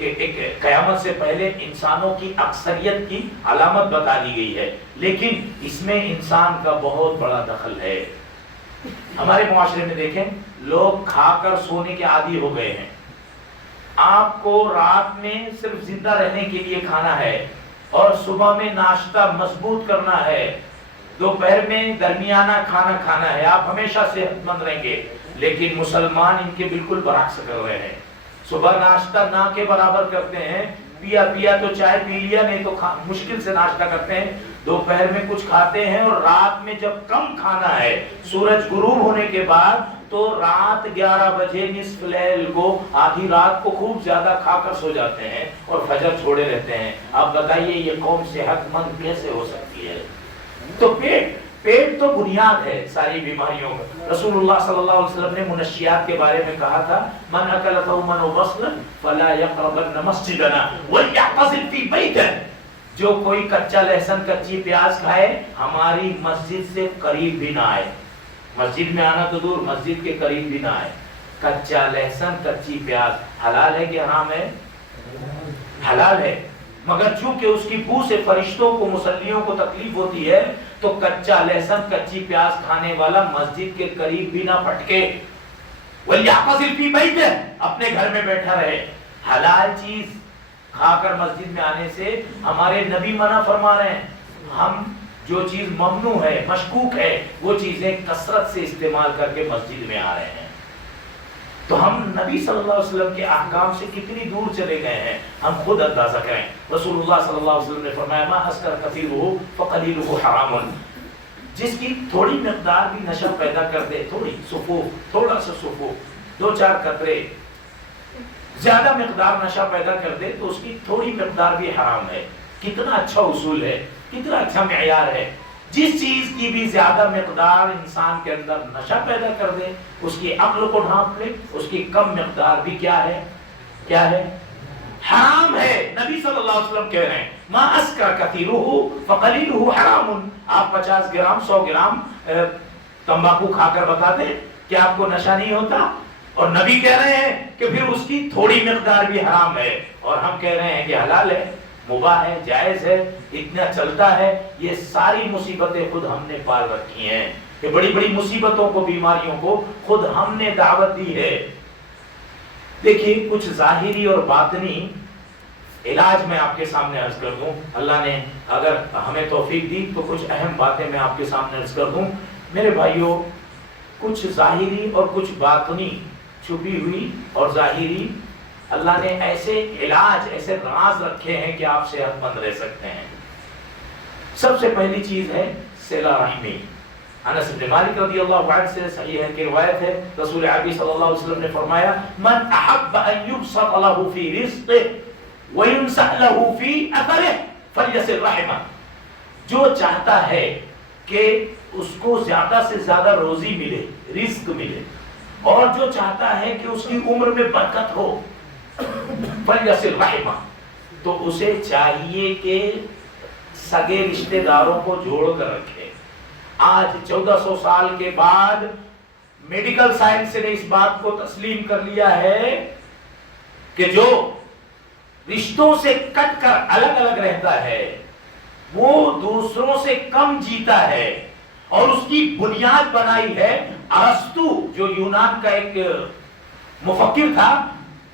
قیامت سے پہلے انسانوں کی اکثریت کی علامت بتا دی گئی ہے، لیکن اس میں انسان کا بہت بڑا دخل ہے۔ ہمارے معاشرے میں دیکھیں لوگ کھا کر سونے کے عادی ہو گئے ہیں، آپ کو رات میں صرف زندہ رہنے کے لیے کھانا ہے، اور صبح میں ناشتہ مضبوط کرنا ہے، دوپہر میں درمیانہ کھانا کھانا ہے، آپ ہمیشہ صحت مند رہیں گے۔ لیکن مسلمان ان کے بالکل برعکس کر رہے ہیں، صبح ناشتہ نہ کے برابر کرتے ہیں، پیا تو چائے پی لیا، نہیں تو مشکل سے ناشتہ کرتے ہیں، دوپہر میں کچھ کھاتے ہیں، اور رات میں جب کم کھانا ہے سورج غروب ہونے کے بعد تو رات 11 بجے نصف لیل کو، آدھی رات کو خوب زیادہ کھا کر سو جاتے ہیں اور فجر چھوڑے رہتے ہیں۔ اب بتائیے یہ قوم صحت مند کیسے ہو سکتی ہے؟ تو پیٹ تو بنیاد ہے ساری بیماریوں کا۔ رسول اللہ صلی اللہ علیہ وسلم نے منشیات کے بارے میں کہا تھا، من اکل ثوما وبصلا فلا يقربن مسجدنا وليعتزل في بيته، جو کوئی کچا لہسن کچی پیاز کھائے ہماری مسجد سے قریب بھی نہ آئے۔ مسجد میں آنا تو دور، مسجد کے قریب بھی نہ آئے۔ کچا لہسن کچی پیاز حلال ہے کہ حرام ہے؟ حلال ہے، مگر چونکہ اس کی بو سے فرشتوں کو مصلیوں کو تکلیف ہوتی ہے تو کچا لہسن کچی پیاز کھانے والا مسجد کے قریب بھی نہ پھٹکے، وَلْيَعْتَزِلْ فِي بَيْتِهِ، اپنے گھر میں بیٹھا رہے۔ حلال چیز کھا کر مسجد میں آنے سے ہمارے نبی منع فرما رہے ہیں۔ ہم جو چیز ممنوع ہے، مشکوک ہے، وہ چیزیں کثرت سے استعمال کر کے مسجد میں آ رہے ہیں۔ تو ہم نبی صلی اللہ علیہ وسلم کے احکام سے کتنی دور چلے گئے ہیں، ہم خود اندازہ کریں۔ رسول اللہ صلی اللہ علیہ وسلم نے فرمایا ما اسکر کثیرہ فقلیلہ حرام، جس کی تھوڑی مقدار بھی نشہ پیدا کر دے، تھوڑا سا سفو، 2-4 قطرے زیادہ مقدار نشہ پیدا کر دے تو اس کی تھوڑی مقدار بھی حرام ہے۔ کتنا اچھا اصول ہے، کتنا اچھا معیار ہے۔ جس چیز کی بھی زیادہ مقدار انسان کے اندر نشہ پیدا کر دے، اس کی عقل کو ڈھانپ لے، اس کی کم مقدار بھی کیا ہے؟ حرام ہے۔ نبی صلی اللہ علیہ وسلم کہہ رہے ہیں ما اسکر کثیرہ فقلیلہ حرام۔ آپ 50 گرام 100 گرام تمباکو کھا کر بتا دیں کہ آپ کو نشہ نہیں ہوتا، اور نبی کہہ رہے ہیں کہ پھر اس کی تھوڑی مقدار بھی حرام ہے، اور ہم کہہ رہے ہیں کہ حلال ہے، مباح ہے، جائز ہے، اتنا چلتا ہے۔ یہ ساری مصیبتیں خود ہم نے پال رکھی ہیں، یہ بڑی بڑی مصیبتوں کو، بیماریوں کو خود ہم نے دعوت دی ہے۔ دیکھیے کچھ ظاہری اور باطنی علاج میں آپ کے سامنے عرض کر دوں، اللہ نے اگر ہمیں توفیق دی تو کچھ اہم باتیں میں آپ کے سامنے عرض کر دوں۔ میرے بھائیوں، کچھ ظاہری اور کچھ باطنی، چھپی ہوئی اور ظاہری، اللہ نے ایسے علاج، ایسے راز رکھے ہیں کہ آپ صحت مند رہ سکتے ہیں۔ سب سے پہلی چیز ہے صلہ رحمی۔ انس بن مالک رضی اللہ عنہ سے صحیح ہے کہ روایت ہے، رسول عربی صلی اللہ علیہ وسلم نے فرمایا من احب ان یبسط له فی رزقه وینسأ له فی اثره فلیصل رحمه، جو چاہتا ہے کہ اس کو زیادہ سے زیادہ روزی ملے، رزق ملے، اور جو چاہتا ہے کہ اس کی عمر میں برکت ہو، فلیصل رحمہ، تو اسے چاہیے کہ سگے رشتہ داروں کو جوڑ کر رکھے۔ آج 1400 سال کے بعد میڈیکل سائنس نے اس بات کو تسلیم کر لیا ہے کہ جو رشتوں سے کٹ کر الگ الگ رہتا ہے وہ دوسروں سے کم جیتا ہے، اور اس کی بنیاد بنائی ہے ارسطو، جو یونان کا ایک مفکر تھا،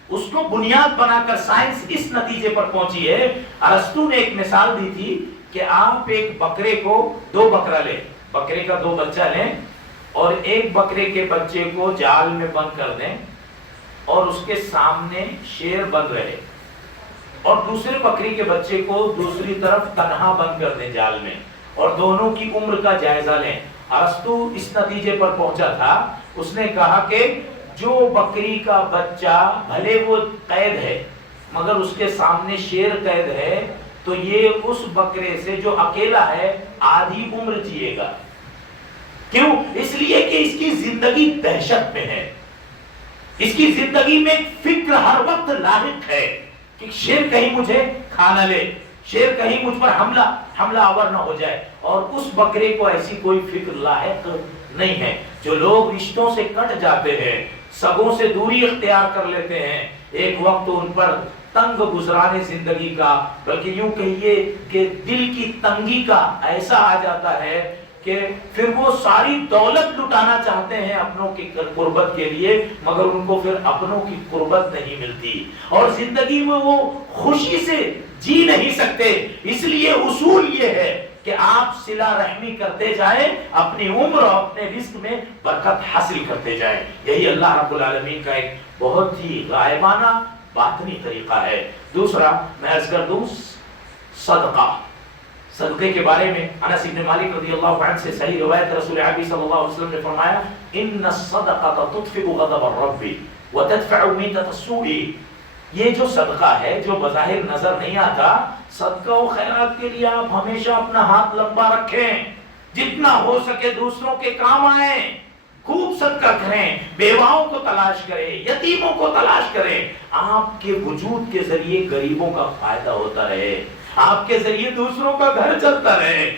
اس کو بنیاد بنا کر سائنس اس نتیجے پر پہنچی ہے۔ ارسطو نے ایک مثال دی تھی کہ آپ ایک بکرے کو، دو بکرا لیں، بکرے کا دو بچہ لیں، اور ایک بکرے کے بچے کو جال میں بند کر دیں اور اس کے سامنے شیر بند رہے، اور دوسرے بکری کے بچے کو دوسری طرف تنہا بند کر دیں جال میں، اور دونوں کی عمر کا جائزہ لیں۔ ارسطو اس نتیجے پر پہنچا تھا، اس نے کہا کہ جو بکری کا بچہ بھلے وہ قید ہے مگر اس کے سامنے شیر قید ہے، تو یہ اس بکرے سے جو اکیلا ہے آدھی عمر جیے گا۔ کیوں؟ اس لیے کہ اس کی زندگی دہشت میں ہے، اس کی زندگی میں فکر ہر وقت لاحق ہے کہ شیر کہیں مجھے کھا نہ لے، شیر کہیں مجھ پر حملہ آور نہ ہو جائے، اور اس بکرے کو ایسی کوئی فکر لاحق نہیں ہے۔ جو لوگ رشتوں سے کٹ جاتے ہیں، سگوں سے دوری اختیار کر لیتے ہیں، ایک وقت ان پر تنگ گزرانے زندگی کا، بلکہ یوں کہیے کہ دل کی تنگی کا ایسا آ جاتا ہے کہ پھر وہ ساری دولت لٹانا چاہتے ہیں اپنوں کی قربت کے لیے، مگر ان کو پھر اپنوں کی قربت نہیں ملتی، اور زندگی میں وہ خوشی سے جی نہیں سکتے۔ اس لیے اصول یہ ہے کہ آپ صلہ رحمی کرتے جائیں، اپنی عمر اور اپنے رزق میں برکت حاصل کرتے جائیں۔ یہی اللہ رب العالمین کا ایک بہت ہی غائبانہ باطنی طریقہ ہے۔ دوسرا میں عرض کر دوں، صدقہ، صدقے کے بارے میں انس بن مالک رضی اللہ عنہ سے صحیح روایت، رسول عربی صلی اللہ علیہ وسلم نے فرمایا ان الصدقہ تطفئ غضب الرب وتدفع میتۃ السوء۔ یہ جو صدقہ ہے جو بظاہر نظر نہیں آتا، صدقہ و خیرات کے لیے آپ ہمیشہ اپنا ہاتھ لمبا رکھیں، جتنا ہو سکے دوسروں کے کام آئیں، خوب صدقہ کریں، بیواؤں کو تلاش کریں، یتیموں کو تلاش کریں، آپ کے وجود کے ذریعے غریبوں کا فائدہ ہوتا رہے، آپ کے ذریعے دوسروں کا گھر چلتا رہے۔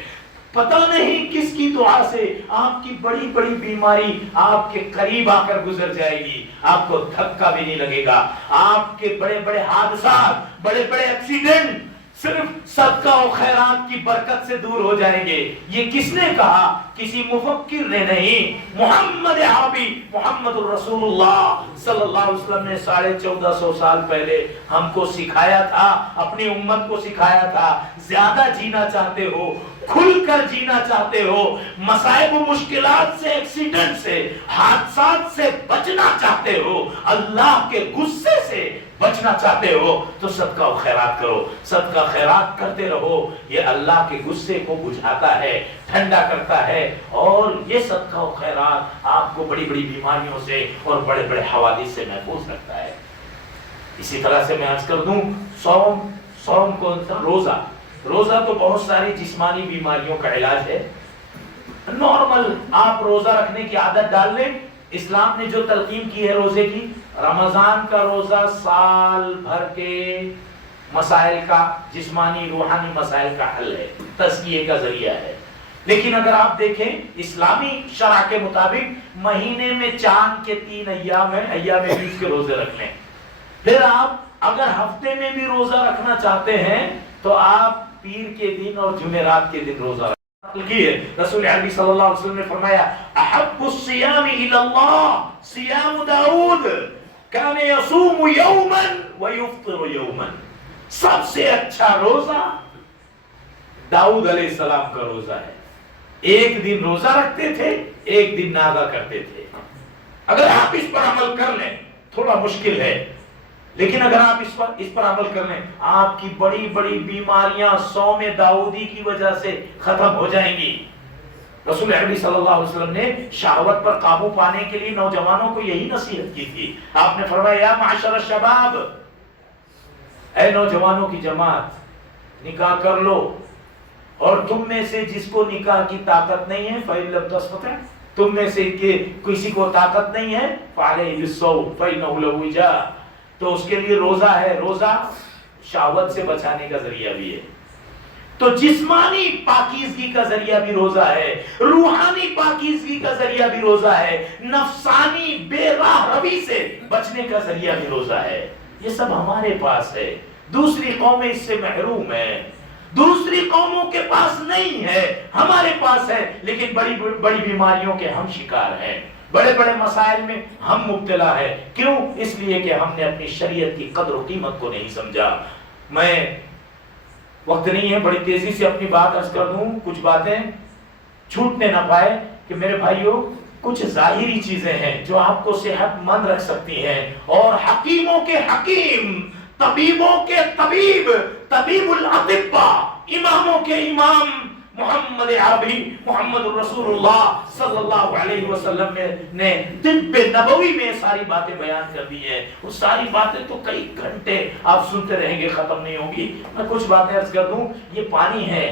پتہ نہیں کس کی دعا سے آپ کی بڑی بڑی بیماری آپ کے قریب آ کر گزر جائے گی، آپ کو دھکا بھی نہیں لگے گا، آپ کے بڑے بڑے حادثات، بڑے بڑے ایکسیڈنٹ صرف صدقہ و خیرات کی برکت سے دور ہو جائیں گے۔ یہ کس نے کہا؟ کسی مفکر نے نہیں، محمد عربی، محمد الرسول اللہ صلی اللہ علیہ وسلم نے 1450 سال پہلے ہم کو سکھایا تھا، اپنی امت کو سکھایا تھا۔ زیادہ جینا چاہتے ہو، کھل کر جینا چاہتے ہو، مصائب و مشکلات سے، ایکسیڈنٹ سے، حادثات سے بچنا چاہتے ہو، اللہ کے غصے سے بچنا چاہتے ہو، تو صدقہ و خیرات کرو، صدقہ خیرات کرتے رہو۔ یہ اللہ کے غصے کو بجھاتا ہے، ٹھنڈا کرتا ہے، اور یہ صدقہ و خیرات آپ کو بڑی بڑی بیماریوں سے اور بڑے بڑے حوادث سے محفوظ رکھتا ہے۔ اسی طرح سے میں عرض کر دوں، صوم کون سا؟ روزہ تو بہت ساری جسمانی بیماریوں کا علاج ہے۔ نارمل آپ روزہ رکھنے کی عادت ڈال لیں۔ اسلام نے جو تلقین کی ہے روزے کی، رمضان کا روزہ سال بھر کے مسائل کا، جسمانی روحانی مسائل کا حل ہے، تزکیے کا ذریعہ ہے۔ لیکن اگر آپ دیکھیں اسلامی شرع کے مطابق مہینے میں چاند کے 3 ایام ہیں، ایام بیچ کے روزے رکھ لیں۔ پھر آپ اگر ہفتے میں بھی روزہ رکھنا چاہتے ہیں تو آپ پیر کے دن اور جمعرات کے دن روزہ رکھیں۔ رسول عربی صلی اللہ علیہ وسلم نے فرمایا احب الصیام الی اللہ صیام داؤد کان یصوم یوما ویفطر یوما۔ سب سے اچھا روزہ داؤد علیہ السلام کا روزہ ہے، ایک دن روزہ رکھتے تھے، ایک دن ناغہ کرتے تھے۔ اگر آپ اس پر عمل کر لیں، تھوڑا مشکل ہے، لیکن اگر آپ اس پر عمل کر لیں، آپ کی بڑی بڑی بیماریاں صوم داؤدی کی وجہ سے ختم ہو جائیں گی۔ رسول عربی صلی اللہ علیہ وسلم نے شہوت پر قابو پانے کے لیے نوجوانوں کو یہی نصیحت کی تھی۔ آپ نے فرمایا یا معاشر الشباب، اے نوجوانوں کی جماعت، نکاح کر لو، اور تم میں سے جس کو نکاح کی طاقت نہیں ہے فَإِن لَمْ تَسْتَطِعْ، تم میں سے کسی کو طاقت نہیں ہے فَعَلَيْهِ بِالصَّوْمِ فَإِنَّهُ لَهُ وِجَاءٌ، تو اس کے لیے روزہ ہے۔ روزہ شہوت سے بچانے کا ذریعہ بھی ہے، تو جسمانی پاکیزگی کا ذریعہ بھی روزہ ہے، روحانی پاکیزگی کا ذریعہ بھی روزہ ہے، نفسانی بے راہ روی سے بچنے کا ذریعہ بھی روزہ ہے۔ یہ سب ہمارے پاس ہے۔ دوسری قومیں اس سے محروم ہیں، دوسری قوموں کے پاس نہیں ہے، ہمارے پاس ہے، لیکن بڑی بڑی بیماریوں کے ہم شکار ہیں، بڑے بڑے مسائل میں ہم مبتلا ہے۔ کیوں؟ اس لیے کہ ہم نے اپنی شریعت کی قدر و قیمت کو نہیں سمجھا۔ میں وقت نہیں ہے، بڑی تیزی سے اپنی بات عرض کر دوں، کچھ باتیں چھوٹنے نہ پائے کہ میرے بھائیوں کچھ ظاہری چیزیں ہیں جو آپ کو صحت مند رکھ سکتی ہیں، اور حکیموں کے حکیم، طبیبوں کے طبیب، طبیب الاطباء، اماموں کے امام محمد عربی محمد رسول اللہ صلی اللہ علیہ وسلم نے طب نبوی میں ساری باتیں بیان کر دی ہیں۔ وہ ساری باتیں تو کئی گھنٹے آپ سنتے رہیں گے، ختم نہیں ہوگی۔ میں کچھ باتیں عرض کر دوں۔ یہ پانی ہے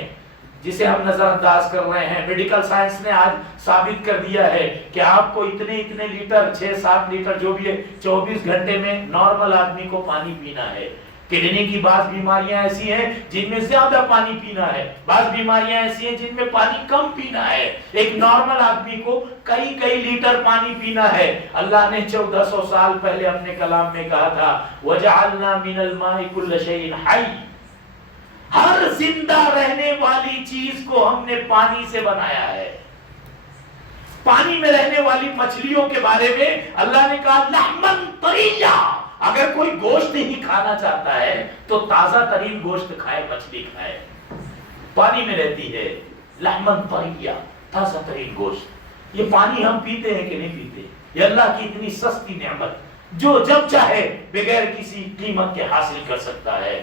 جسے ہم نظر انداز کر رہے ہیں، میڈیکل سائنس نے آج ثابت کر دیا ہے کہ آپ کو اتنے لیٹر، 6-7 لیٹر جو بھی ہے، 24 گھنٹے میں نارمل آدمی کو پانی پینا ہے۔ کڈنی کی بعض بیماریاں ایسی ہیں جن میں زیادہ پانی پینا ہے، بعض بیماریاں ایسی ہیں جن میں پانی کم پینا ہے۔ ایک نارمل آدمی کو کئی لیٹر پانی پینا ہے۔ اللہ نے 1400 سال پہلے اپنے کلام میں کہا تھا وَجَعَلْنَا مِنَ الْمَاءِ كُلَّ شَيْءٍ حَيٍّ، ہر زندہ رہنے والی چیز کو ہم نے پانی سے بنایا ہے۔ پانی میں رہنے والی مچھلیوں کے بارے میں اللہ نے کہا لحمن طریہ، اگر کوئی گوشت نہیں کھانا چاہتا ہے تو تازہ ترین گوشت کھائے، مچھلی کھائے، پانی میں رہتی ہے۔ لحمن طریہ، تازہ ترین گوشت۔ یہ پانی ہم پیتے ہیں کہ نہیں پیتے؟ یہ اللہ کی اتنی سستی نعمت جو جب چاہے بغیر کسی قیمت کے حاصل کر سکتا ہے۔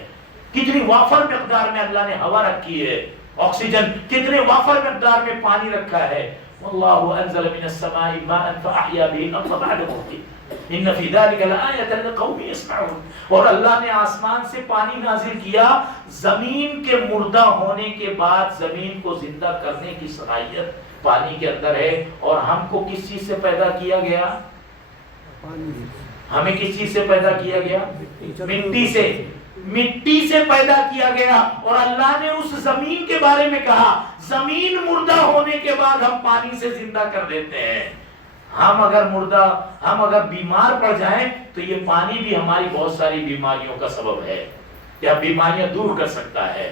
کتنی وافر مقدار میں اللہ نے ہوا رکھی ہے، آکسیجن، کتنے وافر مقدار میں پانی رکھا ہے۔ واللہ انزل من السماء ماء فاحیا به الارض بعد موتها ان فی ذلک لآیۃ لقوم یسمعون، اور اللہ نے آسمان سے پانی نازل کیا، زمین کے مردہ ہونے کے بعد زمین کو زندہ کرنے کی صلاحیت پانی کے اندر ہے۔ اور ہم کو کس چیز سے پیدا کیا گیا؟ ہمیں کس چیز سے پیدا کیا گیا؟ مٹی سے، مٹی سے پیدا کیا گیا۔ اور اللہ نے اس زمین کے بارے میں کہا زمین مردہ ہونے کے بعد ہم پانی سے زندہ کر دیتے ہیں۔ ہم اگر بیمار پڑ جائیں تو یہ پانی بھی ہماری بہت ساری بیماریوں کا سبب ہے، یا بیماریاں دور کر سکتا ہے۔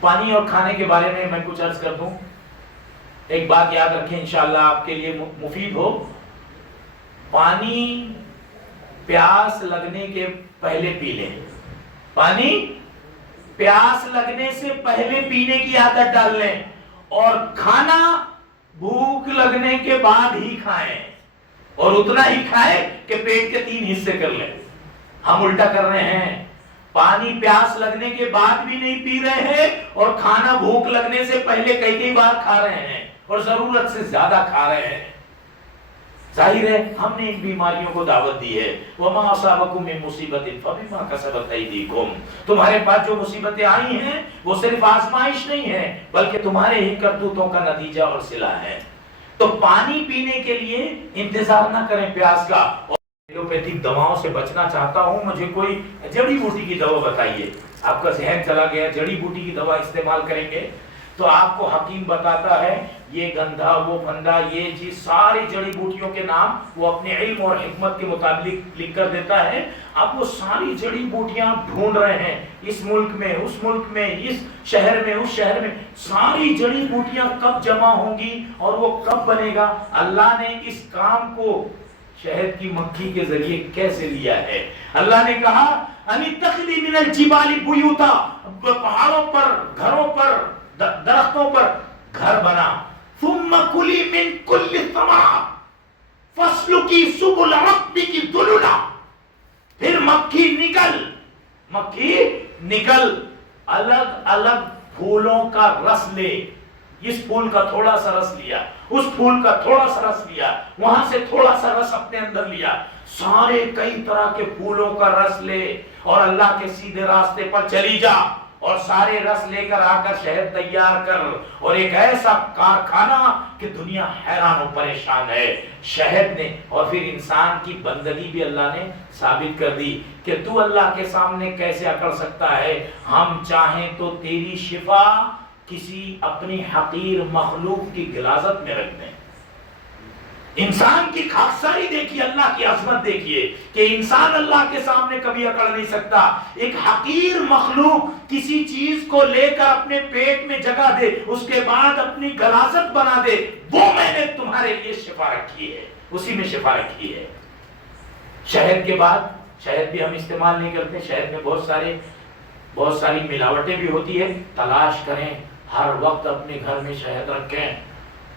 پانی اور کھانے کے بارے میں میں کچھ عرض کر دوں۔ ایک بات یاد رکھیں، انشاءاللہ آپ کے لیے مفید ہو۔ پانی پیاس لگنے کے پہلے پی لیں، پانی پیاس لگنے سے پہلے پینے کی عادت ڈال لیں، اور کھانا بھوک لگنے کے بعد ہی کھائیں، اور اتنا ہی کھائیں کہ پیٹ کے 3 حصے کر لیں۔ ہم الٹا کر رہے ہیں، پانی پیاس لگنے کے بعد بھی نہیں پی رہے ہیں، اور کھانا بھوک لگنے سے پہلے کئی بار کھا رہے ہیں، اور ضرورت سے زیادہ کھا رہے ہیں۔ ظاہر ہے ہم نے ان بیماریوں کو دعوت دی ہے۔ وَمَا أَصَابَكُم مِّن مُّصِيبَةٍ فَبِمَا كَسَبَتْ أَيْدِيكُمْ، تمہارے پاس جو مصیبتیں آئی ہیں وہ صرف آزمائش نہیں ہے بلکہ تمہارے ہی کرتوتوں کا نتیجہ اور صلہ ہے۔ تو پانی پینے کے لیے انتظار نہ کریں پیاس کا۔ اور ایلوپیتھک دواؤں سے بچنا چاہتا ہوں، مجھے کوئی جڑی بوٹی کی دوا بتائیے۔ آپ کا ذہن چلا گیا جڑی بوٹی کی دوا استعمال کریں گے تو آپ کو حکیم بتاتا ہے یہ گندھا، وہ پھندا، یہ چیز، ساری جڑی بوٹیوں کے نام وہ اپنے علم اور حکمت کے مطابق لکھ کر دیتا ہے۔ اب وہ ساری جڑی بوٹیاں ڈھونڈ رہے ہیں، اس ملک میں، اس ملک میں، اس شہر میں، اس شہر میں، ساری جڑی بوٹیاں کب جمع ہوں گی اور وہ کب بنے گا؟ اللہ نے اس کام کو شہد کی مکھی کے ذریعے کیسے لیا ہے؟ اللہ نے کہا انِتَّخِذِي مِنَ الْجِبَالِ بُيُوتًا، پہاڑوں پر، گھروں پر، درختوں پر گھر بنا۔ ثُمَّ كُلِي مِن كُلِّ الثَّمَرَاتِ فَاسْلُكِي سُبُلَ رَبِّكِ ذُلُلًا، پھر مکھی نکل الگ الگ پھولوں کا رس لے، اس پھول کا تھوڑا سا رس لیا، اس پھول کا تھوڑا سا رس لیا، وہاں سے تھوڑا سا رس اپنے اندر لیا، سارے کئی طرح کے پھولوں کا رس لے اور اللہ کے سیدھے راستے پر چلی جا، اور سارے رس لے کر آ کر شہد تیار کر، اور ایک ایسا کارخانہ کہ دنیا حیران و پریشان ہے شہد نے۔ اور پھر انسان کی بندگی بھی اللہ نے ثابت کر دی کہ تو اللہ کے سامنے کیسے اکڑ سکتا ہے۔ ہم چاہیں تو تیری شفا کسی اپنی حقیر مخلوق کی غلاظت میں رکھ دیں، انسان کی خاکساری دیکھیے، اللہ کی عظمت دیکھیے کہ انسان اللہ کے سامنے کبھی اکڑ نہیں سکتا. ایک حقیر مخلوق کسی چیز کو لے کر اپنے پیٹ میں جگہ دے، اس کے بعد اپنی غلاظت بنا دے، وہ میں نے تمہارے لیے شفا رکھی ہے، اسی میں شفا رکھی ہے. شہد کے بعد، شہد بھی ہم استعمال نہیں کرتے، شہد میں بہت ساری ملاوٹیں بھی ہوتی ہے. تلاش کریں، ہر وقت اپنے گھر میں شہد رکھیں.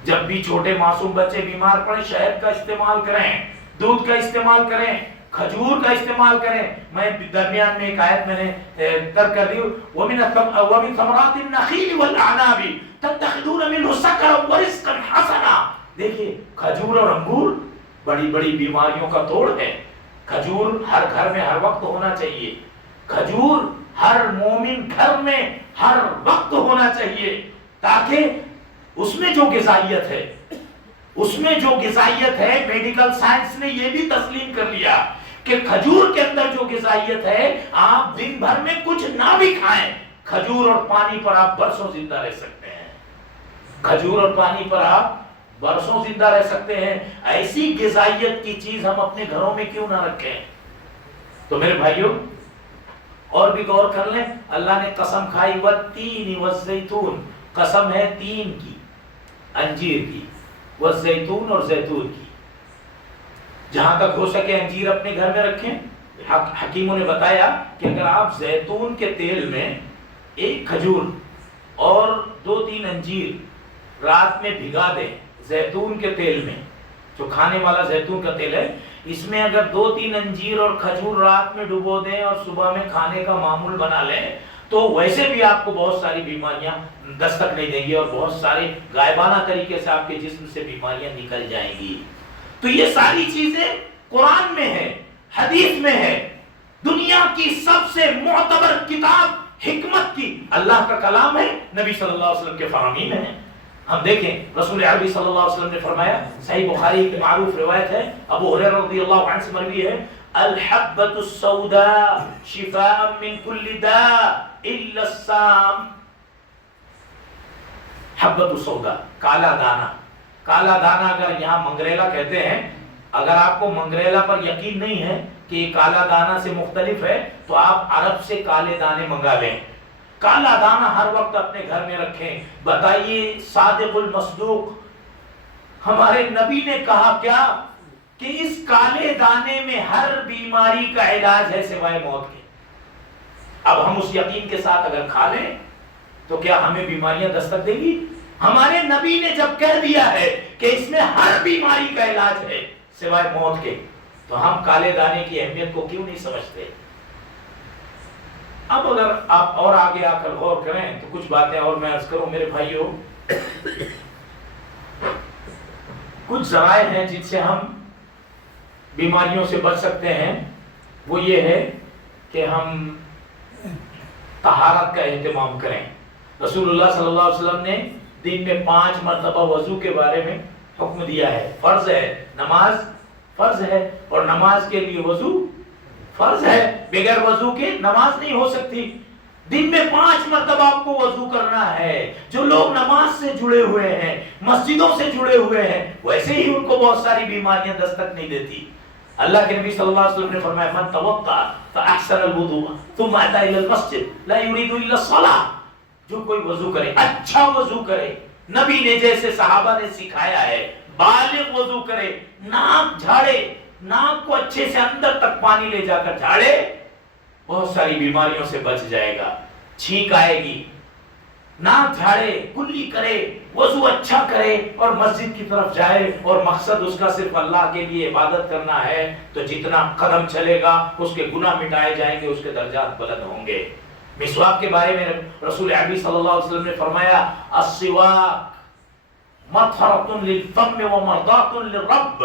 جب بھی چھوٹے معصوم بچے بیمار پڑیں شہد کا استعمال کریں، دودھ کا استعمال کریں، کھجور کا استعمال کریں. میں درمیان میں ایک آیت میں نے ترک کر دی، وَمِن ثَمَرَاتِ النَّخِيلِ وَالْأَعْنَابِ تَتَّخِذُونَ مِنْهُ سَكَرًا وَرِزْقًا حَسَنًا. دیکھیے کھجور اور انگور بڑی بڑی بیماریوں کا توڑ ہے. کھجور ہر گھر میں ہر وقت ہونا چاہیے. کھجور ہر مومن گھر میں ہر وقت ہونا چاہیے، تاکہ اس میں جو غذائیت ہے، میڈیکل سائنس نے یہ بھی تسلیم کر لیا کہ کھجور کے اندر جو غذائیت ہے، آپ دن بھر میں کچھ نہ بھی کھائیں، کھجور اور پانی پر آپ برسوں زندہ رہ سکتے ہیں. کھجور اور پانی پر آپ برسوں زندہ رہ سکتے ہیں. ایسی غذائیت کی چیز ہم اپنے گھروں میں کیوں نہ رکھیں؟ تو میرے بھائیوں اور بھی غور کر لیں. اللہ نے قسم کھائی والتین والزیتون، قسم ہے تین کی، انجیر کی، والزیتون اور زیتون کی. جہاں تک ہو سکے انجیر اپنے گھر میں رکھیں. حکیموں نے بتایا کہ اگر آپ زیتون کے تیل میں ایک کھجور اور 2-3 انجیر رات میں بھگا دیں، زیتون کے تیل میں، جو کھانے والا زیتون کا تیل ہے، اس میں اگر 2-3 انجیر اور کھجور رات میں ڈبو دیں اور صبح میں کھانے کا معمول بنا لیں، تو ویسے بھی آپ کو بہت ساری بیماریاں دستک نہیں دیں گی اور بہت سارے غائبانہ طریقے سے آپ کے جسم سے بیماریاں نکل جائیں گی. تو یہ ساری چیزیں قرآن میں ہے، حدیث میں ہے. دنیا کی سب سے معتبر کتاب حکمت کی اللہ کا کلام ہے، نبی صلی اللہ علیہ وسلم کے فرامین ہیں. ہم دیکھیں رسول عربی صلی اللہ علیہ وسلم نے فرمایا، صحیح بخاری کی معروف روایت ہے، ابو ہریرہ رضی اللہ عنہ سے مروی ہے، الحبۃ السوداء شفاء من كل داء الا السام. حبۃ السوداء، کالا دانہ. کالا دانہ اگر یہاں منگریلا کہتے ہیں، اگر آپ کو منگریلا پر یقین نہیں ہے کہ یہ کالا دانہ سے مختلف ہے تو آپ عرب سے کالے دانے منگا لیں. کالا دانہ ہر وقت اپنے گھر میں رکھیں. بتائیے صادق المصدوق ہمارے نبی نے کہا کیا کہ اس کالے دانے میں ہر بیماری کا علاج ہے سوائے موت کے. اب ہم اس یقین کے ساتھ اگر کھا لیں تو کیا ہمیں بیماریاں دستک دیں گی؟ ہمارے نبی نے جب کہہ دیا ہے کہ اس میں ہر بیماری کا علاج ہے سوائے موت کے، تو ہم کالے دانے کی اہمیت کو کیوں نہیں سمجھتے؟ اب اگر آپ اور آگے آ کر غور کریں تو کچھ باتیں اور میں عرض کروں میرے بھائیوں. کچھ ذرائع ہیں جن سے ہم بیماریوں سے بچ سکتے ہیں. وہ یہ ہے کہ ہم طہارت کا اہتمام کریں. رسول اللہ صلی اللہ علیہ وسلم نے دن میں 5 مرتبہ وضو کے بارے میں حکم دیا ہے. فرض ہے، نماز فرض ہے اور نماز کے لیے وضو فرض ہے. بغیر وضو کے نماز نہیں ہو سکتی. دن میں 5 مرتبہ آپ کو وضو کرنا ہے. جو لوگ نماز سے جڑے ہوئے ہیں، مسجدوں سے جڑے ہوئے ہیں، ویسے ہی ان کو بہت ساری بیماریاں دستک نہیں دیتی. اللہ کے نبی صلی اللہ علیہ وسلم نے فرمایا من توضأ فاحسن الوضوء ثم اتى الى المسجد لا يريد الا الصلاة. جو کوئی وضو کرے، اچھا وضو کرے، نبی نے جیسے صحابہ نے سکھایا ہے، بالغ وضو کرے، ناک جھاڑے، ناک کو اچھے سے اندر تک پانی لے جا کر جھاڑے، بہت ساری بیماریوں سے بچ جائے گا. چھینک آئے گی، ناک جھاڑے، کلی کرے، وضو اچھا کرے اور مسجد کی طرف جائے اور مقصد اس کا صرف اللہ کے لیے عبادت کرنا ہے، تو جتنا قدم چلے گا اس کے گناہ مٹائے جائیں گے، اس کے درجات بلند ہوں گے. مسواک کے بارے میں رسول عربی صلی اللہ علیہ وسلم نے فرمایا السواک مطہرۃ للفم ومرضاۃ للرب.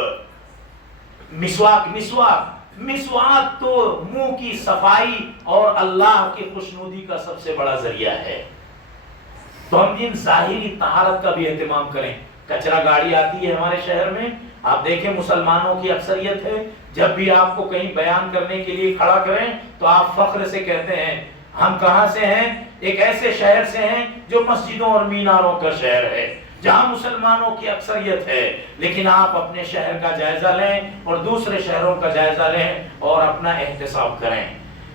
مسواک تو منہ کی صفائی اور اللہ کی خوشنودی کا سب سے بڑا ذریعہ ہے. تو ہم ان ظاہری طہارت کا بھی اہتمام کریں. کچرا گاڑی آتی ہے ہمارے شہر میں، آپ دیکھیں مسلمانوں کی اکثریت ہے، جب بھی آپ کو کہیں بیان کرنے کے لیے کھڑا کریں تو آپ فخر سے کہتے ہیں ہم کہاں سے ہیں؟ ایک ایسے شہر سے ہیں جو مسجدوں اور میناروں کا شہر ہے، جہاں مسلمانوں کی اکثریت ہے. لیکن آپ اپنے شہر کا جائزہ لیں اور دوسرے شہروں کا جائزہ لیں اور اپنا احتساب کریں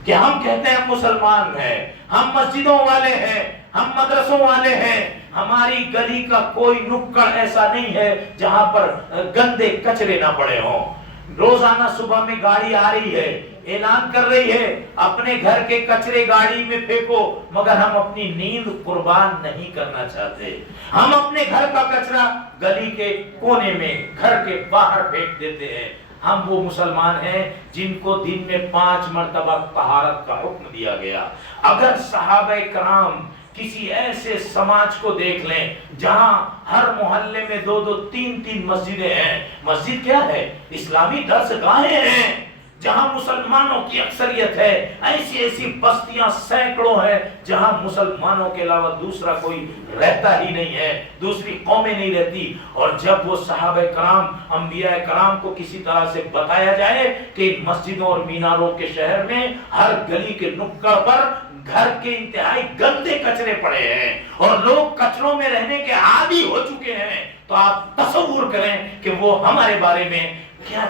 کہ ہم کہتے ہیں مسلمان ہیں، ہم مسجدوں والے ہیں، ہم مدرسوں والے ہیں، ہماری گلی کا کوئی نکڑ ایسا نہیں ہے جہاں پر گندے کچرے نہ پڑے ہوں. روزانہ صبح میں گاڑی آ رہی ہے، اعلان کر رہی ہے اپنے گھر کے کچرے گاڑی میں پھینکو، مگر ہم اپنی نیند قربان نہیں کرنا چاہتے. ہم اپنے گھر کا کچرا گلی کے کونے میں، گھر کے باہر پھینک دیتے ہیں. ہم وہ مسلمان ہیں جن کو دن میں 5 مرتبہ طہارت کا حکم دیا گیا. اگر صحابہ کرام کسی ایسے سماج کو دیکھ لیں جہاں ہر محلے میں 2-2 3-3 مسجدیں ہیں. مسجد کیا ہے؟ اسلامی درس گاہیں ہیں جہاں مسلمانوں کی اکثریت ہے. ایسی بستیاں سینکڑوں ہیں جہاں مسلمانوں کے علاوہ دوسرا کوئی رہتا ہی نہیں ہے، دوسری قومیں نہیں رہتی. اور جب وہ صحابہ کرام، انبیاء کرام کو کسی طرح سے بتایا جائے کہ مسجدوں اور میناروں کے شہر میں ہر گلی کے نکڑ پر گھر کے انتہائی گندے کچرے پڑے ہیں اور لوگ کچروں میں رہنے کے عادی ہو چکے ہیں، تو آپ تصور کریں کہ وہ ہمارے بارے میں کیا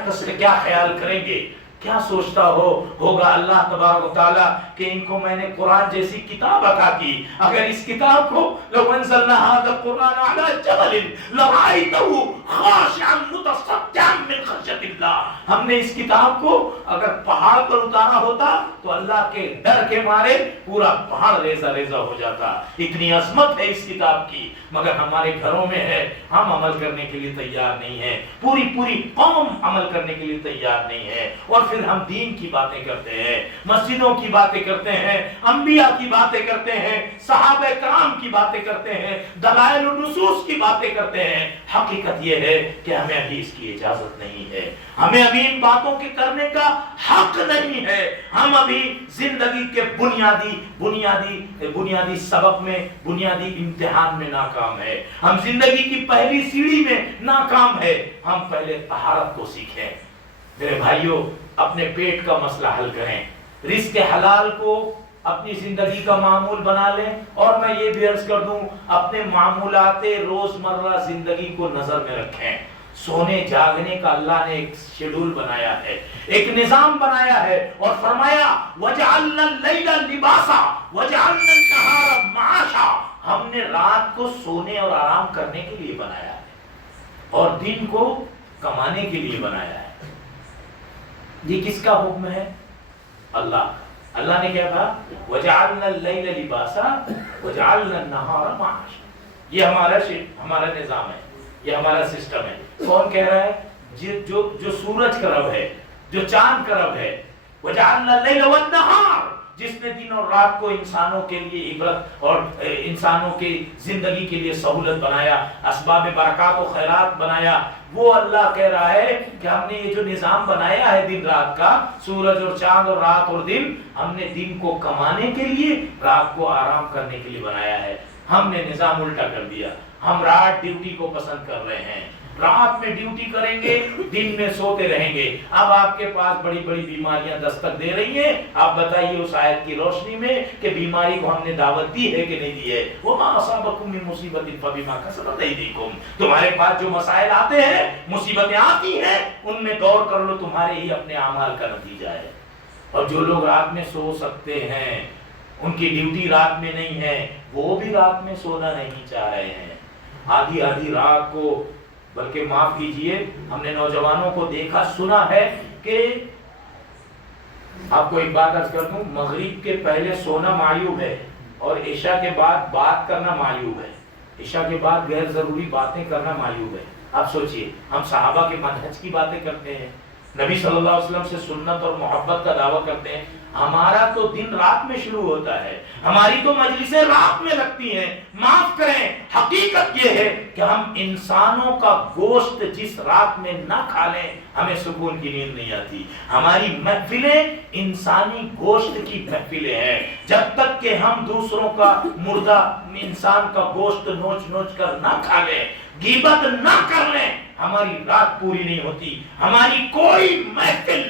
خیال کریں گے، کیا سوچتا ہوگا اللہ تبارک و تعالیٰ کہ ان کو میں نے قرآن جیسی کتاب عطا کی. اگر اس کتاب کو لو انزلنا هذا القرآن على جبل لرأيته خاشعا متصدعا من خشية الله، ہم نے اس کتاب کو اگر پہاڑ پر اتارا ہوتا تو اللہ کے ڈر کے مارے پورا پہاڑ ریزہ ریزہ ہو جاتا. اتنی عظمت ہے اس کتاب کی، مگر ہمارے گھروں میں ہے، ہم عمل کرنے کے لیے تیار نہیں ہیں. پوری قوم عمل کرنے کے لیے تیار نہیں ہے. اور پھر ہم دین کی باتیں کرتے ہیں، مسجدوں کی باتیں کرتے ہیں، انبیاء کی باتیں کرتے ہیں، صحابہ کرام کی باتیں کرتے ہیں، دلائل النصوص کی باتیں کرتے ہیں. حقیقت یہ ہے کہ ہمیں ابھی اس کی اجازت نہیں ہے، ہمیں ابھی ان باتوں کے کرنے کا حق نہیں ہے. ہم ابھی زندگی کے بنیادی سبق میں، بنیادی امتحان میں ناکام ہے. ہم زندگی کی پہلی سیڑھی میں ناکام ہے. ہم پہلے طہارت کو سیکھیں. میرے بھائیوں، اپنے پیٹ کا مسئلہ حل کریں، رزق حلال کو اپنی زندگی کا معمول بنا لیں. اور میں یہ بھی عرض کر دوں، اپنے معمولات روزمرہ زندگی کو نظر میں رکھیں. سونے جاگنے کا اللہ نے ایک شیڈول بنایا ہے، ایک نظام بنایا ہے، اور فرمایا وَجَعَلْنَا اللَّيْلَ لِبَاسًا وَجَعَلْنَا النَّهَارَ مَعَاشًا. ہم نے رات کو سونے اور آرام کرنے کے لیے بنایا ہے اور دن کو کمانے کے لیے بنایا ہے. یہ کس کا حکم ہے؟ اللہ کا. اللہ نے کیا کہا؟ وَجَعَلْنَا اللَّيْلَ لِبَاسًا وَجَعَلْنَا النَّهَارَ مَعَاشًا. یہ ہمارا نظام ہے، یہ ہمارا سسٹم ہے. کون کہہ رہا ہے؟ جو سورج کا رب ہے، جو چاند کا رب ہے. وَجَعَلْنَا اللَّيْلَ وَالنَّهَارَ، جس نے دن اور رات کو انسانوں کے لیے عبرت اور انسانوں کی زندگی کے لیے سہولت بنایا، اسباب برکات و خیرات بنایا. وہ اللہ کہہ رہا ہے کہ ہم نے یہ جو نظام بنایا ہے دن رات کا، سورج اور چاند اور رات اور دن، ہم نے دن کو کمانے کے لیے، رات کو آرام کرنے کے لیے بنایا ہے. ہم نے نظام الٹا کر دیا. ہم رات ڈیوٹی کو پسند کر رہے ہیں، رات میں ڈیوٹی کریں گے، دن میں سوتے رہیں گے. اب آپ کے پاس بڑی بڑی بیماریاں دستک دے رہی ہیں. آپ بتائیے اس آیت کی روشنی میں کہ بیماری کو ہم نے دعوت دی ہے کہ نہیں دی ہے؟ وَمَا أَصَابَكُم مِّن مُّصِيبَةٍ فَبِمَا كَسَبَتْ أَيْدِيكُمْ. تمہارے پاس جو مسائل آتے ہیں، مصیبتیں آتی ہیں، ان میں غور کر لو، تمہارے ہی اپنے اعمال کا نتیجہ ہے. اور جو لوگ رات میں سو سکتے ہیں، ان کی ڈیوٹی رات میں نہیں ہے، وہ بھی رات میں سونا نہیں چاہ رہے ہیں. آدھی رات کو، بلکہ معاف کیجئے، ہم نے نوجوانوں کو دیکھا سنا ہے کہ، آپ کو ایک بات عرض کر دوں، مغرب کے پہلے سونا معیوب ہے اور عشاء کے بعد بات کرنا معیوب ہے. عشاء کے بعد غیر ضروری باتیں کرنا معیوب ہے. آپ سوچئے، ہم صحابہ کے منہج کی باتیں کرتے ہیں، نبی صلی اللہ علیہ وسلم سے سنت اور محبت کا دعویٰ کرتے ہیں. ہمارا تو دن رات میں شروع ہوتا ہے، ہماری تو مجلسیں رات میں لگتی ہیں. معاف کریں، حقیقت یہ ہے کہ ہم انسانوں کا گوشت جس رات میں نہ کھا لیں، ہمیں سکون کی نیند نہیں آتی. ہماری محفلیں انسانی گوشت کی محفلیں ہیں. جب تک کہ ہم دوسروں کا مردہ انسان کا گوشت نوچ نوچ کر نہ کھا لیں، غیبت نہ کر لیں، ہماری رات پوری نہیں ہوتی. ہماری کوئی محفل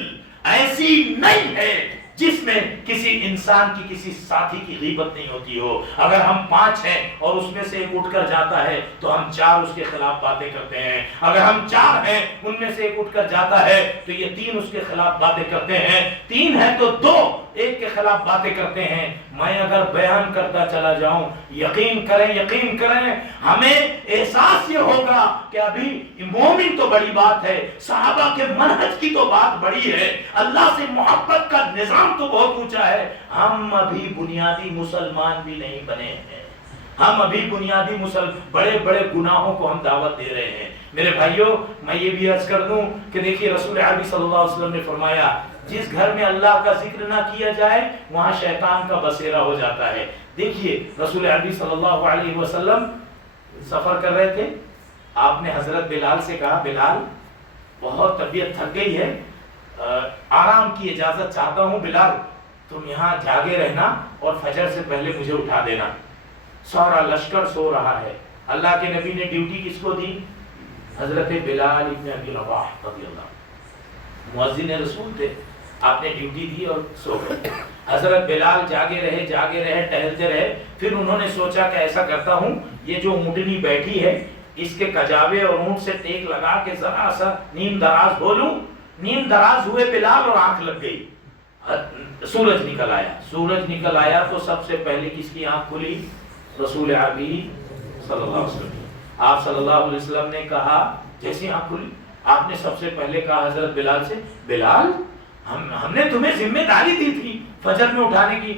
ایسی نہیں ہے جس میں کسی انسان کی کسی ساتھی کی غیبت نہیں ہوتی ہو. اگر ہم 5 ہیں اور اس میں سے ایک اٹھ کر جاتا ہے تو ہم 4 اس کے خلاف باتیں کرتے ہیں. اگر ہم 4 ہیں ان میں سے ایک اٹھ کر جاتا ہے تو یہ 3 اس کے خلاف باتیں کرتے ہیں. 3 ہیں تو 2 ایک کے خلاف باتیں کرتے ہیں. میں اگر بیان کرتا چلا جاؤں یقین کریں ہمیں احساس یہ ہوگا کہ ابھی مومن تو بڑی بات ہے, صحابہ کے منہج کی تو بات بڑی ہے, اللہ سے محبت کا نظام تو بہت اونچا ہے. ہم ابھی بنیادی مسلمان بھی نہیں بنے ہیں. ہم ابھی بنیادی بڑے بڑے گناہوں کو ہم دعوت دے رہے ہیں. میرے بھائیوں میں یہ بھی عرض کر دوں کہ دیکھیے رسول عربی صلی اللہ علیہ وسلم نے فرمایا جس گھر میں اللہ کا ذکر نہ کیا جائے وہاں شیطان کا بسیرا ہو جاتا ہے. دیکھیے رسول عربی صلی اللہ علیہ وسلم سفر کر رہے تھے. آپ نے حضرت بلال سے کہا بلال بہت طبیعت تھک گئی ہے, آرام کی اجازت چاہتا ہوں. بلال تم یہاں جاگے رہنا اور فجر سے پہلے مجھے اٹھا دینا. سارا لشکر سو رہا ہے. اللہ کے نبی نے ڈیوٹی کس کو دی؟ حضرت بلال ابن ابی رباح رضی اللہ عنہ, مؤذن رسول تھے. آپ نے ڈیوٹی دی اور سو گئے. حضرت بلال جاگے رہے ٹہلتے رہے. پھر انہوں نے سوچا کہ ایسا کرتا ہوں یہ جو اونٹنی بیٹھی ہے اس کے کجاوے اور اونٹ سے ٹیک لگا کے ذرا سا نیند دراز ہو لوں. نیند دراز ہوئے بلال اور آنکھ لگ گئی. سورج نکل آیا تو سب سے پہلے کس کی آنکھ کھلی؟ رسول عربی صلی اللہ علیہ وسلم. آپ صلی اللہ علیہ وسلم نے کہا جیسی آنکھ کھلی آپ نے سب سے پہلے کہا حضرت بلال سے بلال ہم نے تمہیں ذمہ داری دی تھی فجر میں اٹھانے کی.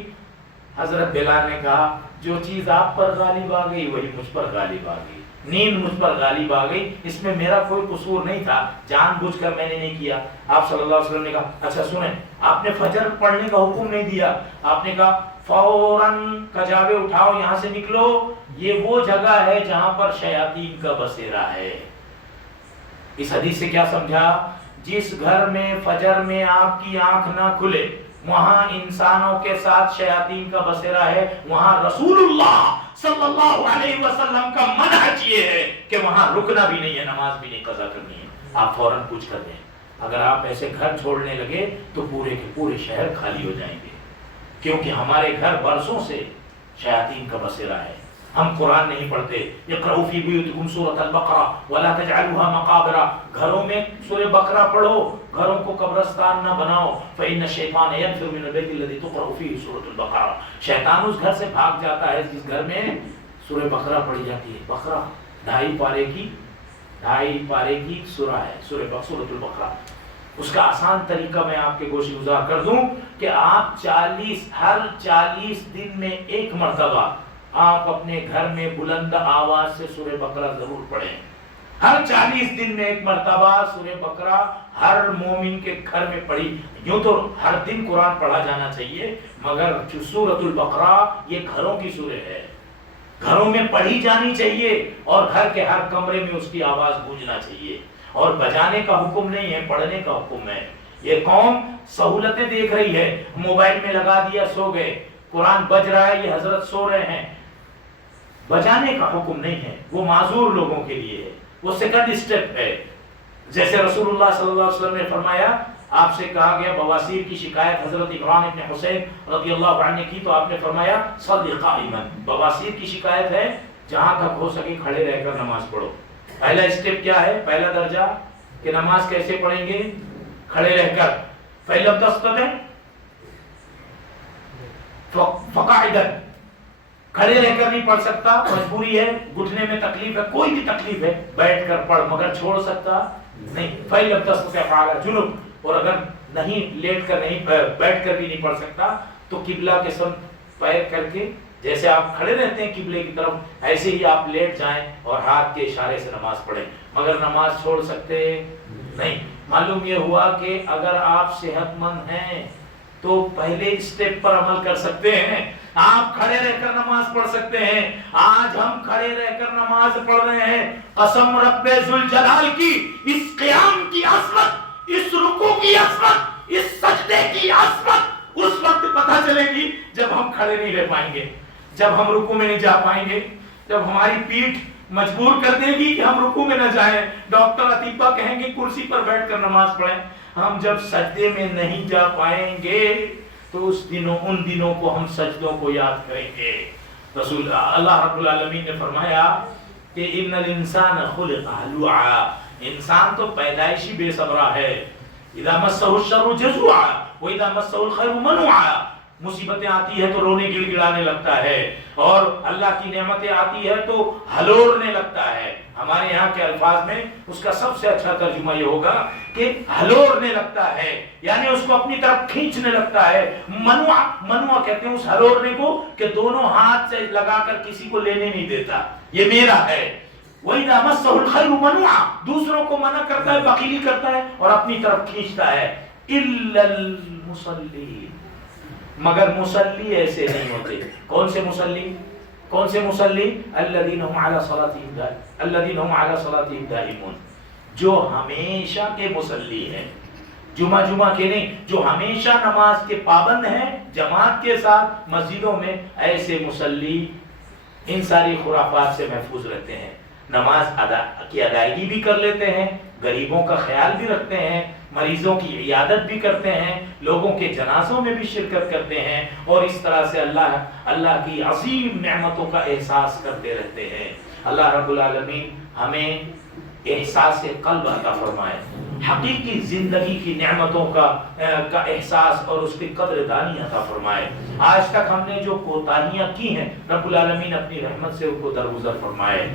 حضرت بلال نے کہا جو چیز آپ پر غالب آ گئی وہی مجھ پر غالب آ گئی. نیند مجھ پر غالب آ گئی, اس میں میرا کوئی قصور نہیں تھا, جان بوجھ کر میں نے نہیں کیا. آپ صلی اللہ علیہ وسلم نے کہا اچھا سنیں, آپ نے فجر پڑھنے کا حکم نہیں دیا. آپ نے کہا فوراً کجاوے اٹھاؤ یہاں سے نکلو, یہ وہ جگہ ہے جہاں پر شیاطین کا بسیرا ہے. اس حدیث سے کیا سمجھا؟ جس گھر میں فجر میں آپ کی آنکھ نہ کھلے وہاں انسانوں کے ساتھ شیاطین کا بسیرا ہے. وہاں رسول اللہ صلی اللہ علیہ وسلم کا منہج یہ ہے کہ وہاں رکنا بھی نہیں ہے, نماز بھی نہیں قضا کرنی ہے. آپ فوراً کچھ کر دیں. اگر آپ ایسے گھر چھوڑنے لگے تو پورے کے پورے شہر خالی ہو جائیں گے, کیونکہ ہمارے گھر برسوں سے شیاطین کا بسیرا ہے. ہم قرآن نہیں پڑھتے. اقرؤوا فی بیوتکم سورۃ البقرہ ولا تجعلوها مقابر. گھروں میں سورہ بقرہ پڑھو, گھروں کو قبرستان نہ بناؤ. فإن الشیطان ينفر من البیت الذی تقرأ فیہ سورۃ البقرہ. شیطان اس گھر سے بھاگ جاتا ہے جس گھر میں سورہ بقرہ پڑھی جاتی ہے. بقرہ 2.5 پارے کی سورہ ہے, سورۃ البقرہ. اس کا آسان طریقہ میں آپ کے گوش گزار کر دوں کہ آپ ہر 40 دن میں ایک مرتبہ آپ اپنے گھر میں بلند آواز سے سورہ بقرہ ضرور پڑھیں. ہر 40 دن میں ایک مرتبہ سورہ بقرہ ہر مومن کے گھر میں پڑھی. یوں تو ہر دن قرآن پڑھا جانا چاہیے, مگر جو سورۃ البقرہ یہ گھروں کی سورہ ہے, گھروں میں پڑھی جانی چاہیے اور گھر کے ہر کمرے میں اس کی آواز گونجنا چاہیے. اور بجانے کا حکم نہیں ہے, پڑھنے کا حکم ہے. یہ قوم سہولتیں دیکھ رہی ہے, موبائل میں لگا دیا سو گئے, قرآن بج رہا ہے یہ حضرت سو رہے ہیں. بجانے کا حکم نہیں ہے, وہ معذور لوگوں کے لیے ہے, وہ سیکنڈ سٹیپ ہے. جیسے رسول اللہ صلی اللہ علیہ وسلم نے فرمایا, آپ سے کہا گیا بواسیر کی شکایت حضرت عمران ابن حسین رضی اللہ عنہ نے کی تو آپ نے فرمایا صلی قائما. بواسیر کی شکایت ہے, جہاں تک ہو سکے کھڑے رہ کر نماز پڑھو. پہلا سٹیپ کیا ہے, پہلا درجہ کہ نماز کیسے پڑھیں گے؟ کھڑے رہ کر. فَإِن لَمْ تَسْتَطِعْ فَقَاعِدًا. کھڑے رہ کر نہیں پڑھ سکتا, مجبوری ہے, گھٹنے میں تکلیف ہے, کوئی بھی تکلیف ہے, بیٹھ کر پڑھ, مگر چھوڑ سکتا نہیں. فَإِن لَمْ تَسْتَطِعْ فَعَلَى جُنُبٍ. اور اگر نہیں لیٹ کر نہیں بیٹھ کر بھی نہیں پڑھ سکتا تو قبلہ کے سمت پیر کر کے جیسے آپ کھڑے رہتے ہیں قبلے کی طرف ایسے ہی آپ لیٹ جائیں اور ہاتھ کے اشارے سے نماز پڑھیں, مگر نماز چھوڑ سکتے نہیں. معلوم یہ ہوا کہ اگر آپ صحت مند ہیں تو پہلے اسٹیپ پر عمل کر سکتے ہیں, آپ کھڑے رہ کر نماز پڑھ سکتے ہیں. آج ہم کھڑے رہ کر نماز پڑھ رہے ہیں. قسم رب ذوالجلال کی, اس قیام کی عظمت, اس رکوع کی عظمت, اس سجدے کی عظمت اس وقت پتہ چلے گی جب ہم کھڑے نہیں رہ پائیں گے, جب ہم رکوع میں نہیں جا پائیں گے, جب ہماری پیٹھ مجبور کر دے گی کہ ہم رکوع میں نہ جائیں. ڈاکٹر اطباء کہیں گے کرسی پر بیٹھ کر نماز پڑھیں. ہم جب سجدے میں نہیں جا پائیں گے تو ان دنوں کو ہم سجدوں کو یاد کریں گے۔ رسول اللہ رب العالمین نے فرمایا کہ ان الانسان خلق ہلوعا، انسان تو پیدائشی بے صبرا ہے، اذا مسہ الشر جزوعا واذا مسہ الخیر منوعا، مصیبتیں آتی ہے تو رونے گڑ گڑانے لگتا ہے، اور اللہ کی نعمتیں آتی ہے تو ہلورنے لگتا ہے۔ ہمارے یہاں کے الفاظ میں اس کا سب سے اچھا ترجمہ یہ ہوگا کہ ہلورنے لگتا ہے، یعنی اس کو اپنی طرف کھینچنے لگتا ہے۔ منوع کہتے ہیں اس ہلورنے کو کہ دونوں ہاتھ سے لگا کر کسی کو لینے نہیں دیتا، یہ میرا ہے۔ وَإِذَا مَسَّهُ الْخَيْرُ مَنُوعًا، دوسروں کو منع کرتا ہے، بخیلی کرتا ہے اور اپنی طرف کھینچتا ہے۔ إِلَّا الْمُصَلِّينَ، مگر مصلی ایسے نہیں ہوتے۔ کون سے مصلی؟ کون سے مصلی؟ الذین هم علی صلاتهم دائمون، جو ہمیشہ کے مصلی ہیں، جمعہ کے نہیں، جو ہمیشہ نماز کے پابند ہیں جماعت کے ساتھ مسجدوں میں، ایسے مصلی ان ساری خرافات سے محفوظ رہتے ہیں۔ نماز کی ادائیگی بھی کر لیتے ہیں، غریبوں کا خیال بھی رکھتے ہیں، مریضوں کی عیادت بھی کرتے ہیں، لوگوں کے جنازوں میں بھی شرکت کرتے ہیں، اور اس طرح سے اللہ کی عظیم نعمتوں کا احساس کرتے رہتے ہیں۔ اللہ رب العالمین ہمیں احساس قلب عطا فرمائے، حقیقی زندگی کی نعمتوں کا احساس اور اس کی قدر دانی عطا فرمائے۔ آج تک ہم نے جو کوتاہیاں کی ہیں رب العالمین اپنی رحمت سے ان کو درگزر فرمائے۔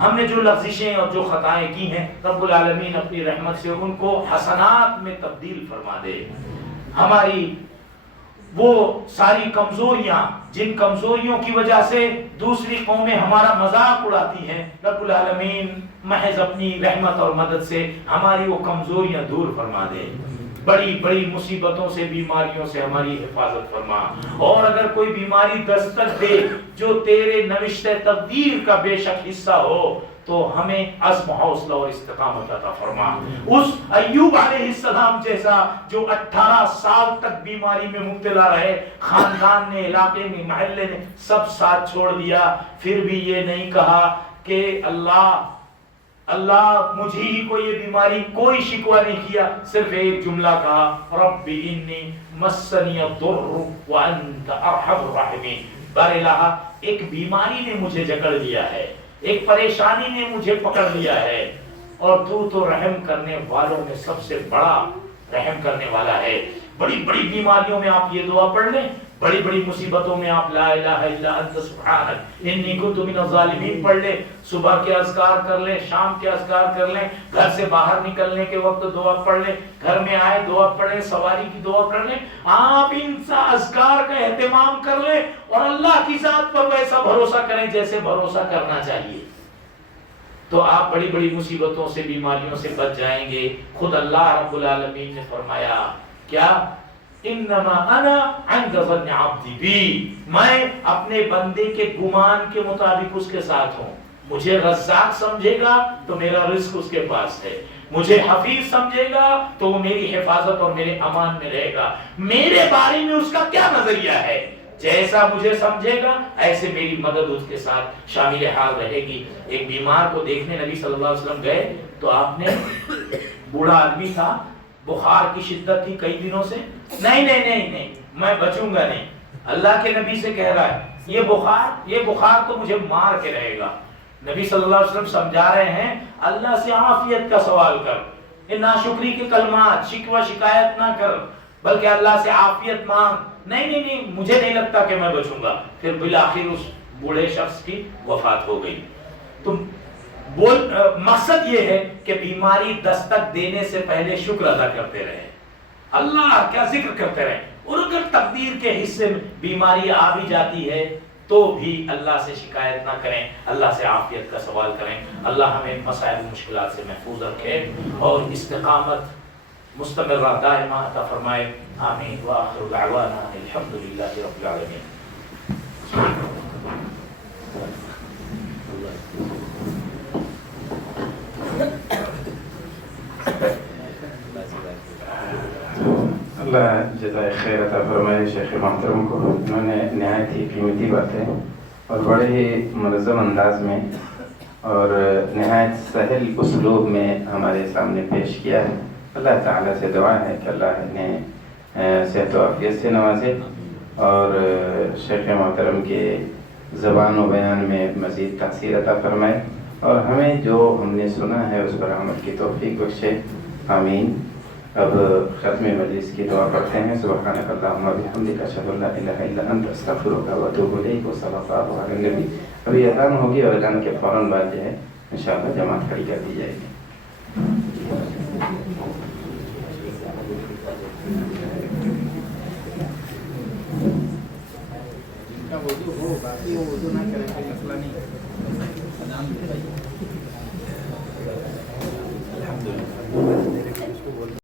ہم نے جو لغزشیں اور جو خطائیں کی ہیں رب العالمین اپنی رحمت سے ان کو حسنات میں تبدیل فرما دے۔ ہماری وہ ساری کمزوریاں، جن کمزوریوں کی وجہ سے دوسری قومیں ہمارا مذاق اڑاتی ہیں، رب العالمین محض اپنی رحمت اور مدد سے ہماری وہ کمزوریاں دور فرما دے۔ بڑی بڑی مصیبتوں سے، بیماریوں سے ہماری حفاظت فرما، اور اگر کوئی بیماری دستک دے جو تیرے نوشتہ تقدیر کا بے شک حصہ ہو تو ہمیں عزم، حوصلہ اور استقامت عطا فرما۔ اس ایوب علیہ السلام جیسا جو 18 سال تک بیماری میں مبتلا رہے، خاندان نے، علاقے میں، محلے نے سب ساتھ چھوڑ دیا، پھر بھی یہ نہیں کہا کہ اللہ مجھے ہی کو یہ بیماری، کوئی شکوہ نہیں کیا، صرف ایک جملہ کہا، رب انی مسنی الضر وانت ارحم الراحمین۔ بار الہ، ایک بیماری نے مجھے جکڑ لیا ہے، ایک پریشانی نے مجھے پکڑ لیا ہے، اور تو رحم کرنے والوں میں سب سے بڑا رحم کرنے والا ہے۔ بڑی بڑی بیماریوں میں آپ یہ دعا پڑھ لیں، بڑی بڑی مصیبتوں میں آپ لا الہ الا انت سبحانک انی کنت من الظالمین پڑھ لیں، صبح کے اذکار کر لیں، شام کے اذکار کر لیں، گھر سے باہر نکلنے کے وقت دعا پڑھ لیں، گھر میں آئے دعا پڑھ لیں، سواری کی دعا پڑھ لیں۔ آپ ان اذکار کا اہتمام کر لیں اور اللہ کی ذات پر ویسا بھروسہ کریں جیسے بھروسہ کرنا چاہیے، تو آپ بڑی بڑی مصیبتوں سے، بیماریوں سے بچ جائیں گے۔ خود اللہ رب العالمین نے فرمایا کیا؟ انما انا عند ظن عبدی بی، میں اپنے بندے کے گمان کے مطابق اس کے ساتھ ہوں۔ مجھے رزاق سمجھے گا تو میرا رزق اس کے پاس ہے، مجھے حفیظ سمجھے گا تو وہ میری حفاظت اور میرے امان میں رہے گا۔ میرے بارے میں اس کا کیا نظریہ ہے، جیسا مجھے سمجھے گا ایسے میری مدد اس کے ساتھ شامل حال رہے گی۔ ایک بیمار کو دیکھنے نبی صلی اللہ علیہ وسلم گئے تو آپ نے، بوڑھا آدمی تھا، بخار کی شدت تھی کئی دنوں سے، نہیں میں بچوں گا نہیں، اللہ کے نبی سے کہہ رہا ہے یہ بخار تو مجھے مار کے رہے گا۔ نبی صلی اللہ علیہ وسلم سمجھا رہے ہیں اللہ سے عافیت کا سوال کر، یہ ناشکری کے کلمات، شکوہ شکایت نہ کر، بلکہ اللہ سے عافیت مانگ۔ نہیں مجھے نہیں لگتا کہ میں بچوں گا۔ پھر بالآخر اس بوڑھے شخص کی وفات ہو گئی۔ تو مقصد یہ ہے کہ بیماری دستک دینے سے پہلے شکر ادا کرتے رہیں، اللہ کا ذکر کرتے رہیں، اور اگر تقدیر کے حصے میں بیماری آ بھی جاتی ہے تو بھی اللہ سے شکایت نہ کریں، اللہ سے عافیت کا سوال کریں۔ اللہ ہمیں مسائل و مشکلات سے محفوظ رکھے اور استقامت مستمرہ دائمہ عطا فرمائے۔ آمین وآخر دعوانا الحمدللہ رب العالمین۔ اللہ جزائے خیر عطا فرمائے شیخ محترم کو، انہوں نے نہایت ہی قیمتی باتیں اور بڑے ہی منظم انداز میں اور نہایت سہل اسلوب میں ہمارے سامنے پیش کیا ہے۔ اللہ تعالیٰ سے دعا ہے کہ اللہ انہیں صحت و عافیت سے نوازے اور شیخ محترم کے زبان و بیان میں مزید تاثیر عطا فرمائے اور ہمیں جو ہم نے سنا ہے اس پر عمل کی توفیق بخشے، آمین۔ اب ختم مجلس کی دعا پڑھتے ہیں۔ سبحانک اللہم و بحمدک، اشہد ان لا الہ الا انت، استغفرک و اتوب الیک، صلی اللہ علی النبی۔ ابھی اذان ہوگی اور اذان کے فوراً بعد جو ہے انشاءاللہ جماعت کھڑی کر دی جائے گی۔ وضو ہو، باقی وہ وضو نہ کرے کوئی مسئلہ نہیں۔